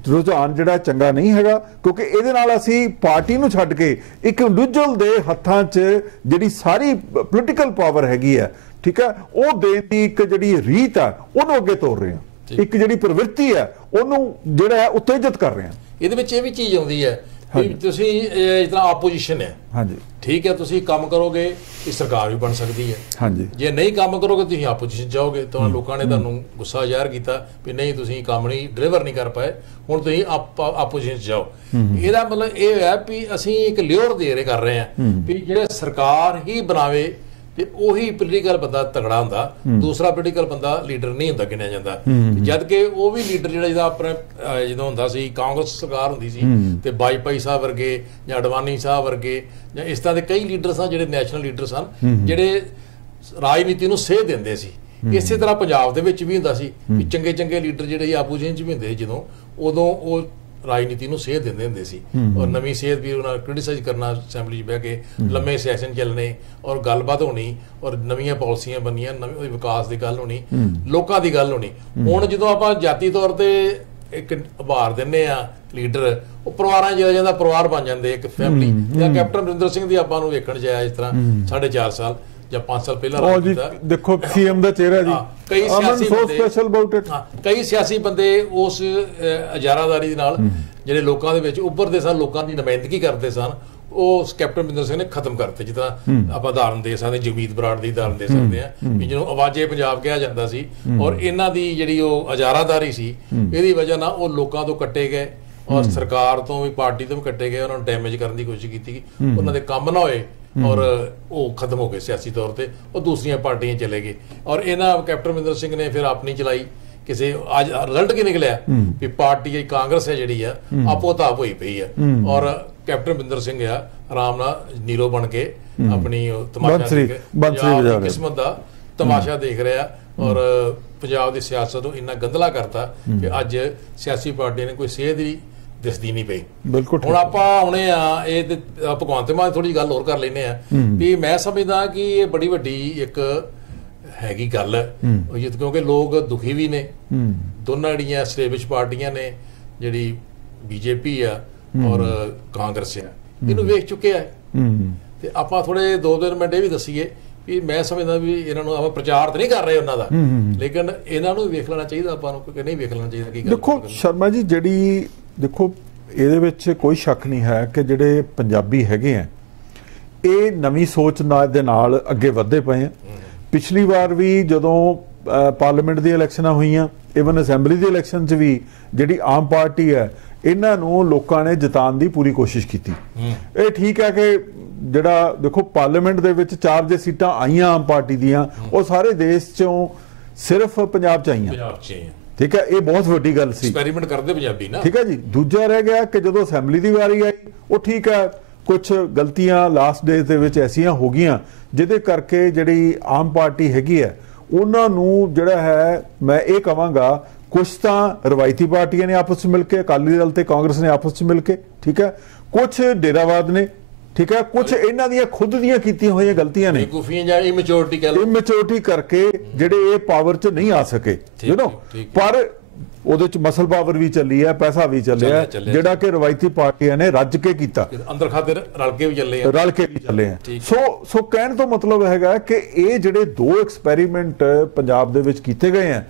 ਰੁਝਾਨ ਜਿਹੜਾ ਚੰਗਾ ਨਹੀਂ ਹੈਗਾ, ਕਿਉਂਕਿ ਇਹਦੇ ਨਾਲ ਅਸੀਂ ਪਾਰਟੀ ਨੂੰ ਛੱਡ ਕੇ ਇੱਕ ਇੰਡੀਵਿਜੂਅਲ ਦੇ ਹੱਥਾਂ 'ਚ ਜਿਹੜੀ ਸਾਰੀ ਪੋਲੀਟੀਕਲ ਪਾਵਰ ਹੈਗੀ ਹੈ, ਠੀਕ ਹੈ, ਉਹ ਦੇਣ ਦੀ ਇੱਕ ਜਿਹੜੀ ਰੀਤ ਹੈ ਉਹਨੂੰ ਅੱਗੇ ਤੋਰ ਰਹੇ ਹਾਂ। ਇੱਕ ਜਿਹੜੀ ਪ੍ਰਵਿਰਤੀ ਹੈ ਉਹਨੂੰ ਜਿਹੜਾ ਹੈ ਉਤੇਜਿਤ ਕਰ ਰਹੇ ਹਾਂ। ਇਹਦੇ ਵਿੱਚ ਇਹ ਵੀ ਚੀਜ਼ ਆਉਂਦੀ ਹੈ ਵੀ ਤੁਸੀਂ ਜਿਸ ਤਰ੍ਹਾਂ ਆਪੋਜੀਸ਼ਨ ਹੈ, ਹਾਂਜੀ ਠੀਕ ਹੈ, ਤੁਸੀਂ ਕੰਮ ਕਰੋਗੇ ਇਹ ਸਰਕਾਰ ਵੀ ਬਣ ਸਕਦੀ ਹੈ, ਹਾਂਜੀ। ਜੇ ਨਹੀਂ ਕੰਮ ਕਰੋਗੇ ਤੁਸੀਂ ਆਪੋਜੀਸ਼ਨ ਜਾਓਗੇ ਤਾਂ ਲੋਕਾਂ ਨੇ ਤੁਹਾਨੂੰ ਗੁੱਸਾ ਜ਼ਾਹਿਰ ਕੀਤਾ ਵੀ ਨਹੀਂ ਤੁਸੀਂ ਕੰਮ ਨਹੀਂ ਡਿਲੀਵਰ ਨਹੀਂ ਕਰ ਪਾਏ, ਹੁਣ ਤੁਸੀਂ ਆਪੋਜੀਸ਼ਨ ਜਾਓ। ਇਹਦਾ ਮਤਲਬ ਇਹ ਹੈ ਵੀ ਅਸੀਂ ਇੱਕ ਲਿਓਰ ਦੇ ਕਰ ਰਹੇ ਹਾਂ ਵੀ ਜਿਹੜੇ ਸਰਕਾਰ ਹੀ ਬਣਾਵੇ ਤੇ ਉਹੀ ਪੋਲੀਟੀਕਲ ਬੰਦਾ ਤਗੜਾ ਹੁੰਦਾ, ਦੂਸਰਾ ਪੋਲੀਟੀਕਲ ਬੰਦਾ ਲੀਡਰ ਨਹੀਂ ਹੁੰਦਾ ਗਿਣਿਆ ਜਾਂਦਾ। ਜਦ ਕਿ ਉਹ ਵੀ ਲੀਡਰ ਜਿਹੜਾ ਜਿਹਦਾ ਆਪਣੇ ਜਦੋਂ ਹੁੰਦਾ ਸੀ ਕਾਂਗਰਸ ਸਰਕਾਰ ਹੁੰਦੀ ਸੀ ਤੇ ਵਾਜਪਾਈ ਸਾਹਿਬ ਵਰਗੇ ਜਾਂ ਅਡਵਾਨੀ ਸਾਹਿਬ ਵਰਗੇ ਜਾਂ ਇਸ ਤਰ੍ਹਾਂ ਦੇ ਕਈ ਲੀਡਰ ਸਨ ਜਿਹੜੇ ਨੈਸ਼ਨਲ ਲੀਡਰ ਸਨ, ਜਿਹੜੇ ਰਾਜਨੀਤੀ ਨੂੰ ਸੇਧ ਦਿੰਦੇ ਸੀ। ਇਸੇ ਤਰ੍ਹਾਂ ਪੰਜਾਬ ਦੇ ਵਿੱਚ ਵੀ ਹੁੰਦਾ ਸੀ ਕਿ ਚੰਗੇ ਚੰਗੇ ਲੀਡਰ ਜਿਹੜੇ ਆਪੋਜੀਸ਼ਨ 'ਚ ਵੀ ਹੁੰਦੇ ਸੀ ਉਦੋਂ ਉਹ ਰਾਜਨੀਤੀ ਨੂੰ ਸੇਧ ਦਿੰਦੇ ਹੁੰਦੇ ਸੀ। ਔਰ ਨਵੀਂ ਸੇਧ ਵੀ ਉਹਨਾਂ ਕ੍ਰਿਟਿਸਾਈਜ਼ ਕਰਨਾ, ਅਸੈਂਬਲੀ 'ਚ ਬਹਿ ਕੇ ਲੰਮੇ ਸੈਸ਼ਨ ਚੱਲਣੇ ਔਰ ਗੱਲਬਾਤ ਹੋਣੀ ਔਰ ਨਵੀਆਂ ਪਾਲਿਸੀਆਂ ਬਣਨੀਆਂ, ਨਵੇਂ ਵਿਕਾਸ ਦੀ ਗੱਲ ਹੋਣੀ, ਲੋਕਾਂ ਦੀ ਗੱਲ ਹੋਣੀ। ਹੁਣ ਜਦੋਂ ਆਪਾਂ ਜਾਤੀ ਤੌਰ ਤੇ ਇੱਕ ਉਭਾਰ ਦਿੰਦੇ ਆ ਲੀਡਰ, ਉਹ ਪਰਿਵਾਰਾਂ ਜਿਹੜਾ ਜਾਂਦਾ ਪਰਿਵਾਰ ਬਣ ਜਾਂਦੇ ਇੱਕ ਫੈਮਿਲੀ। ਜਾਂ ਕੈਪਟਨ ਅਮਰਿੰਦਰ ਸਿੰਘ ਦੀ ਆਪਾਂ ਨੂੰ ਵੇਖਣ 'ਚ ਆਇਆ ਇਸ ਤਰ੍ਹਾਂ 4.5 ਸਾਲ ਜਾਂ 5 ਸਾਲ ਪਹਿਲਾਂ ਦੇਖੋ ਸੀਐਮ ਦਾ ਚਿਹਰਾ ਜੀ, ਕਈ ਸਿਆਸੀ ਬੰਦੇ ਉਸ ਇਜਾਰਾਦਾਰੀ ਦੇ ਨਾਲ ਜਿਹੜੇ ਲੋਕਾਂ ਦੇ ਵਿੱਚ ਉੱਭਰਦੇ ਸਨ, ਲੋਕਾਂ ਦੀ ਨੁਮਾਇੰਦਗੀ ਕਰਦੇ ਸਨ, ਉਹ ਕੈਪਟਨ ਅਮਰਿੰਦਰ ਸਿੰਘ ਨੇ ਖਤਮ ਕਰਤੇ। ਜਿੱਦਾਂ ਆਪਾਂ ਉਦਾਹਰਨ ਦੇ ਸਕਦੇ, ਜਗਮੀਤ ਬਰਾੜ ਦੀ ਉਦਾਹਰਨ ਦੇ ਸਕਦੇ ਆ ਵੀ ਜਿਹਨੂੰ ਆਵਾਜ਼ੇ ਪੰਜਾਬ ਕਿਹਾ ਜਾਂਦਾ ਸੀ। ਔਰ ਇਹਨਾਂ ਦੀ ਜਿਹੜੀ ਉਹ ਇਜਾਰਾਦਾਰੀ ਸੀ, ਇਹਦੀ ਵਜ੍ਹਾ ਨਾਲ ਉਹ ਲੋਕਾਂ ਤੋਂ ਕੱਟੇ ਗਏ ਔਰ ਸਰਕਾਰ ਤੋਂ ਵੀ ਪਾਰਟੀ ਤੋਂ ਵੀ ਕੱਟੇ ਗਏ। ਉਹਨਾਂ ਨੂੰ ਡੈਮੇਜ ਕਰਨ ਦੀ ਕੋਸ਼ਿਸ਼ ਕੀਤੀ, ਉਹਨਾਂ ਦੇ ਕੰਮ ਨਾ ਹੋਏ ਔਰ ਉਹ ਖਤਮ ਹੋ ਗਏ ਸਿਆਸੀ ਤੌਰ ਤੇ, ਉਹ ਦੂਸਰੀਆਂ ਪਾਰਟੀਆਂ ਚਲੇ ਗਏ। ਔਰ ਇਹਨਾਂ ਕੈਪਟਨ ਅਮਰਿੰਦਰ ਸਿੰਘ ਨੇ ਫਿਰ ਆਪਣੀ ਚਲਾਈ। ਕਿਸੇ ਅੱਜ ਰਿਜ਼ਲਟ ਕੀ ਨਿਕਲਿਆ ਵੀ ਪਾਰਟੀ ਕਾਂਗਰਸ ਹੈ ਜਿਹੜੀ ਆ ਆਪੋ ਤਾਪ ਹੋਈ ਪਈ ਆ ਔਰ ਕੈਪਟਨ ਅਮਰਿੰਦਰ ਸਿੰਘ ਆ ਆਰਾਮ ਨਾਲ ਨੀਰੋ ਬਣ ਕੇ ਆਪਣੀ ਤਮਾਸ਼ਾ ਕਿਸਮਤ ਦਾ ਤਮਾਸ਼ਾ ਦੇਖ ਰਿਹਾ ਔਰ ਪੰਜਾਬ ਦੀ ਸਿਆਸਤ ਨੂੰ ਇੰਨਾ ਗੰਦਲਾ ਕਰਤਾ ਕਿ ਅੱਜ ਸਿਆਸੀ ਪਾਰਟੀਆਂ ਨੇ ਕੋਈ ਸੇਧ ਹੀ ਦਿਸਦੀ ਨਹੀਂ ਪਈ। ਬਿਲਕੁਲ। ਹੁਣ ਆਪਾਂ ਆਉਣੇ ਆ ਇਹ ਭਗਵੰਤ ਮਾਨ ਥੋੜੀ ਗੱਲ ਹੋਰ ਕਰ ਲੈਨੇ ਆ ਵੀ ਮੈਂ ਸਮਝਦਾ ਕਿ ਇਹ ਬੜੀ ਵੱਡੀ ਇੱਕ ਹੈਗੀ ਗੱਲ ਕਿਉਂਕਿ ਲੋਕ ਦੁਖੀ ਵੀ ਨੇ। ਦੋਨਾਂ ਜਿਹੜੀਆਂ ਸਟੇਬਲਿਸ਼ ਪਾਰਟੀਆਂ ਨੇ, ਜਿਹੜੀ ਬੀਜੇਪੀ ਆ ਔਰ ਕਾਂਗਰਸ ਆ, ਇਹਨੂੰ ਵੇਖ ਚੁੱਕੇ ਆ ਤੇ ਆਪਾਂ ਥੋੜੇ 2-3 ਮਿੰਟ ਇਹ ਵੀ ਦੱਸੀਏ ਵੀ ਮੈਂ ਸਮਝਦਾ ਵੀ ਇਹਨਾਂ ਨੂੰ ਆਪਾਂ ਪ੍ਰਚਾਰ ਤਾਂ ਨਹੀਂ ਕਰ ਰਹੇ ਉਹਨਾਂ ਦਾ, ਲੇਕਿਨ ਇਹਨਾਂ ਨੂੰ ਵੇਖ ਲੈਣਾ ਚਾਹੀਦਾ ਆਪਾਂ ਨੂੰ ਕਿ ਨਹੀਂ ਵੇਖ ਲੈਣਾ ਚਾਹੀਦਾ। ਕੀ ਦੇਖੋ ਸ਼ਰਮਾ ਜੀ, ਜਿਹੜੀ ਦੇਖੋ ਇਹਦੇ ਵਿੱਚ ਕੋਈ ਸ਼ੱਕ ਨਹੀਂ ਹੈ ਕਿ ਜਿਹੜੇ ਪੰਜਾਬੀ ਹੈਗੇ ਆ ਇਹ ਨਵੀਂ ਸੋਚ ਦੇ ਨਾਲ ਅੱਗੇ ਵਧਦੇ ਪਏ ਆ। ਪਿਛਲੀ ਵਾਰ ਵੀ ਜਦੋਂ ਪਾਰਲੀਮੈਂਟ ਦੀ ਇਲੈਕਸ਼ਨਾਂ ਹੋਈਆਂ, ਇਵਨ ਅਸੈਂਬਲੀ ਦੀ ਇਲੈਕਸ਼ਨ 'ਚ ਵੀ ਜਿਹੜੀ ਆਮ ਪਾਰਟੀ ਹੈ ਇਹਨਾਂ ਨੂੰ ਲੋਕਾਂ ਨੇ ਜਿਤਾਉਣ ਦੀ ਪੂਰੀ ਕੋਸ਼ਿਸ਼ ਕੀਤੀ। ਇਹ ਠੀਕ ਹੈ ਕਿ ਜਿਹੜਾ ਦੇਖੋ ਪਾਰਲੀਮੈਂਟ ਦੇ ਵਿੱਚ 4 ਜੇ ਸੀਟਾਂ ਆਈਆਂ ਆਮ ਪਾਰਟੀ ਦੀਆਂ, ਉਹ ਸਾਰੇ ਦੇਸ਼ 'ਚੋਂ ਸਿਰਫ ਪੰਜਾਬ 'ਚ ਆਈਆਂ। ਠੀਕ ਹੈ, ਇਹ ਬਹੁਤ ਵੱਡੀ ਗੱਲ ਸੀ। ਐਕਸਪੈਰੀਮੈਂਟ ਕਰਦੇ ਪੰਜਾਬੀ ਨਾ। ਠੀਕ ਹੈ ਜੀ। ਦੂਜਾ ਰਹਿ ਗਿਆ ਕਿ ਜਦੋਂ ਅਸੈਂਬਲੀ ਦੀ ਵਾਰੀ ਆਈ, ਉਹ ਠੀਕ ਹੈ ਕੁਝ ਗਲਤੀਆਂ ਲਾਸਟ ਡੇਜ਼ ਦੇ ਵਿੱਚ ਐਸੀਆਂ ਹੋ ਗਈਆਂ ਜਿਹਦੇ ਕਰਕੇ ਜਿਹੜੀ ਆਮ ਪਾਰਟੀ ਹੈਗੀ ਹੈ ਉਹਨਾਂ ਨੂੰ ਜਿਹੜਾ ਹੈ ਮੈਂ ਇਹ ਕਹਾਂਗਾ ਕੁਝ ਤਾਂ ਰਵਾਇਤੀ ਪਾਰਟੀਆਂ ਨੇ ਆਪਸ ਵਿੱਚ ਮਿਲ ਕੇ, ਅਕਾਲੀ ਦਲ ਤੇ ਕਾਂਗਰਸ ਨੇ ਆਪਸ ਵਿੱਚ ਮਿਲ ਕੇ, ਠੀਕ ਹੈ, ਕੁਝ ਡੇਰਾਵਾਦ ਨੇ, ਠੀਕ ਹੈ, ਕੁਝ ਇਹਨਾਂ ਦੀਆਂ ਖੁਦ ਦੀਆਂ ਕੀਤੀਆਂ ਹੋਈਆਂ ਗਲਤੀਆਂ ਨੇ, ਇਮੈਚੋਰਿਟੀ ਕਰਕੇ ਜਿਹੜੇ ਇਹ ਪਾਵਰ 'ਚ ਨਹੀਂ ਆ ਸਕੇ। ਪਰ ਉਹਦੇ ਚ ਮਸਲ ਪਾਵਰ ਵੀ ਚੱਲੀ ਹੈ, ਪੈਸਾ ਵੀ ਚੱਲਿਆ, ਜਿਹੜਾ ਕਿ ਰਵਾਇਤੀ ਪਾਰਟੀਆਂ ਨੇ ਰੱਜ ਕੇ ਕੀਤਾ, ਅੰਦਰ ਖਾਤੇ ਰਲ ਕੇ ਵੀ ਚੱਲੇ ਆ। ਸੋ ਕਹਿਣ ਤੋਂ ਮਤਲਬ ਹੈਗਾ ਕਿ ਇਹ ਜਿਹੜੇ ਦੋ ਐਕਸਪੈਰੀਮੈਂਟ ਪੰਜਾਬ ਦੇ ਵਿੱਚ ਕੀਤੇ ਗਏ ਆ,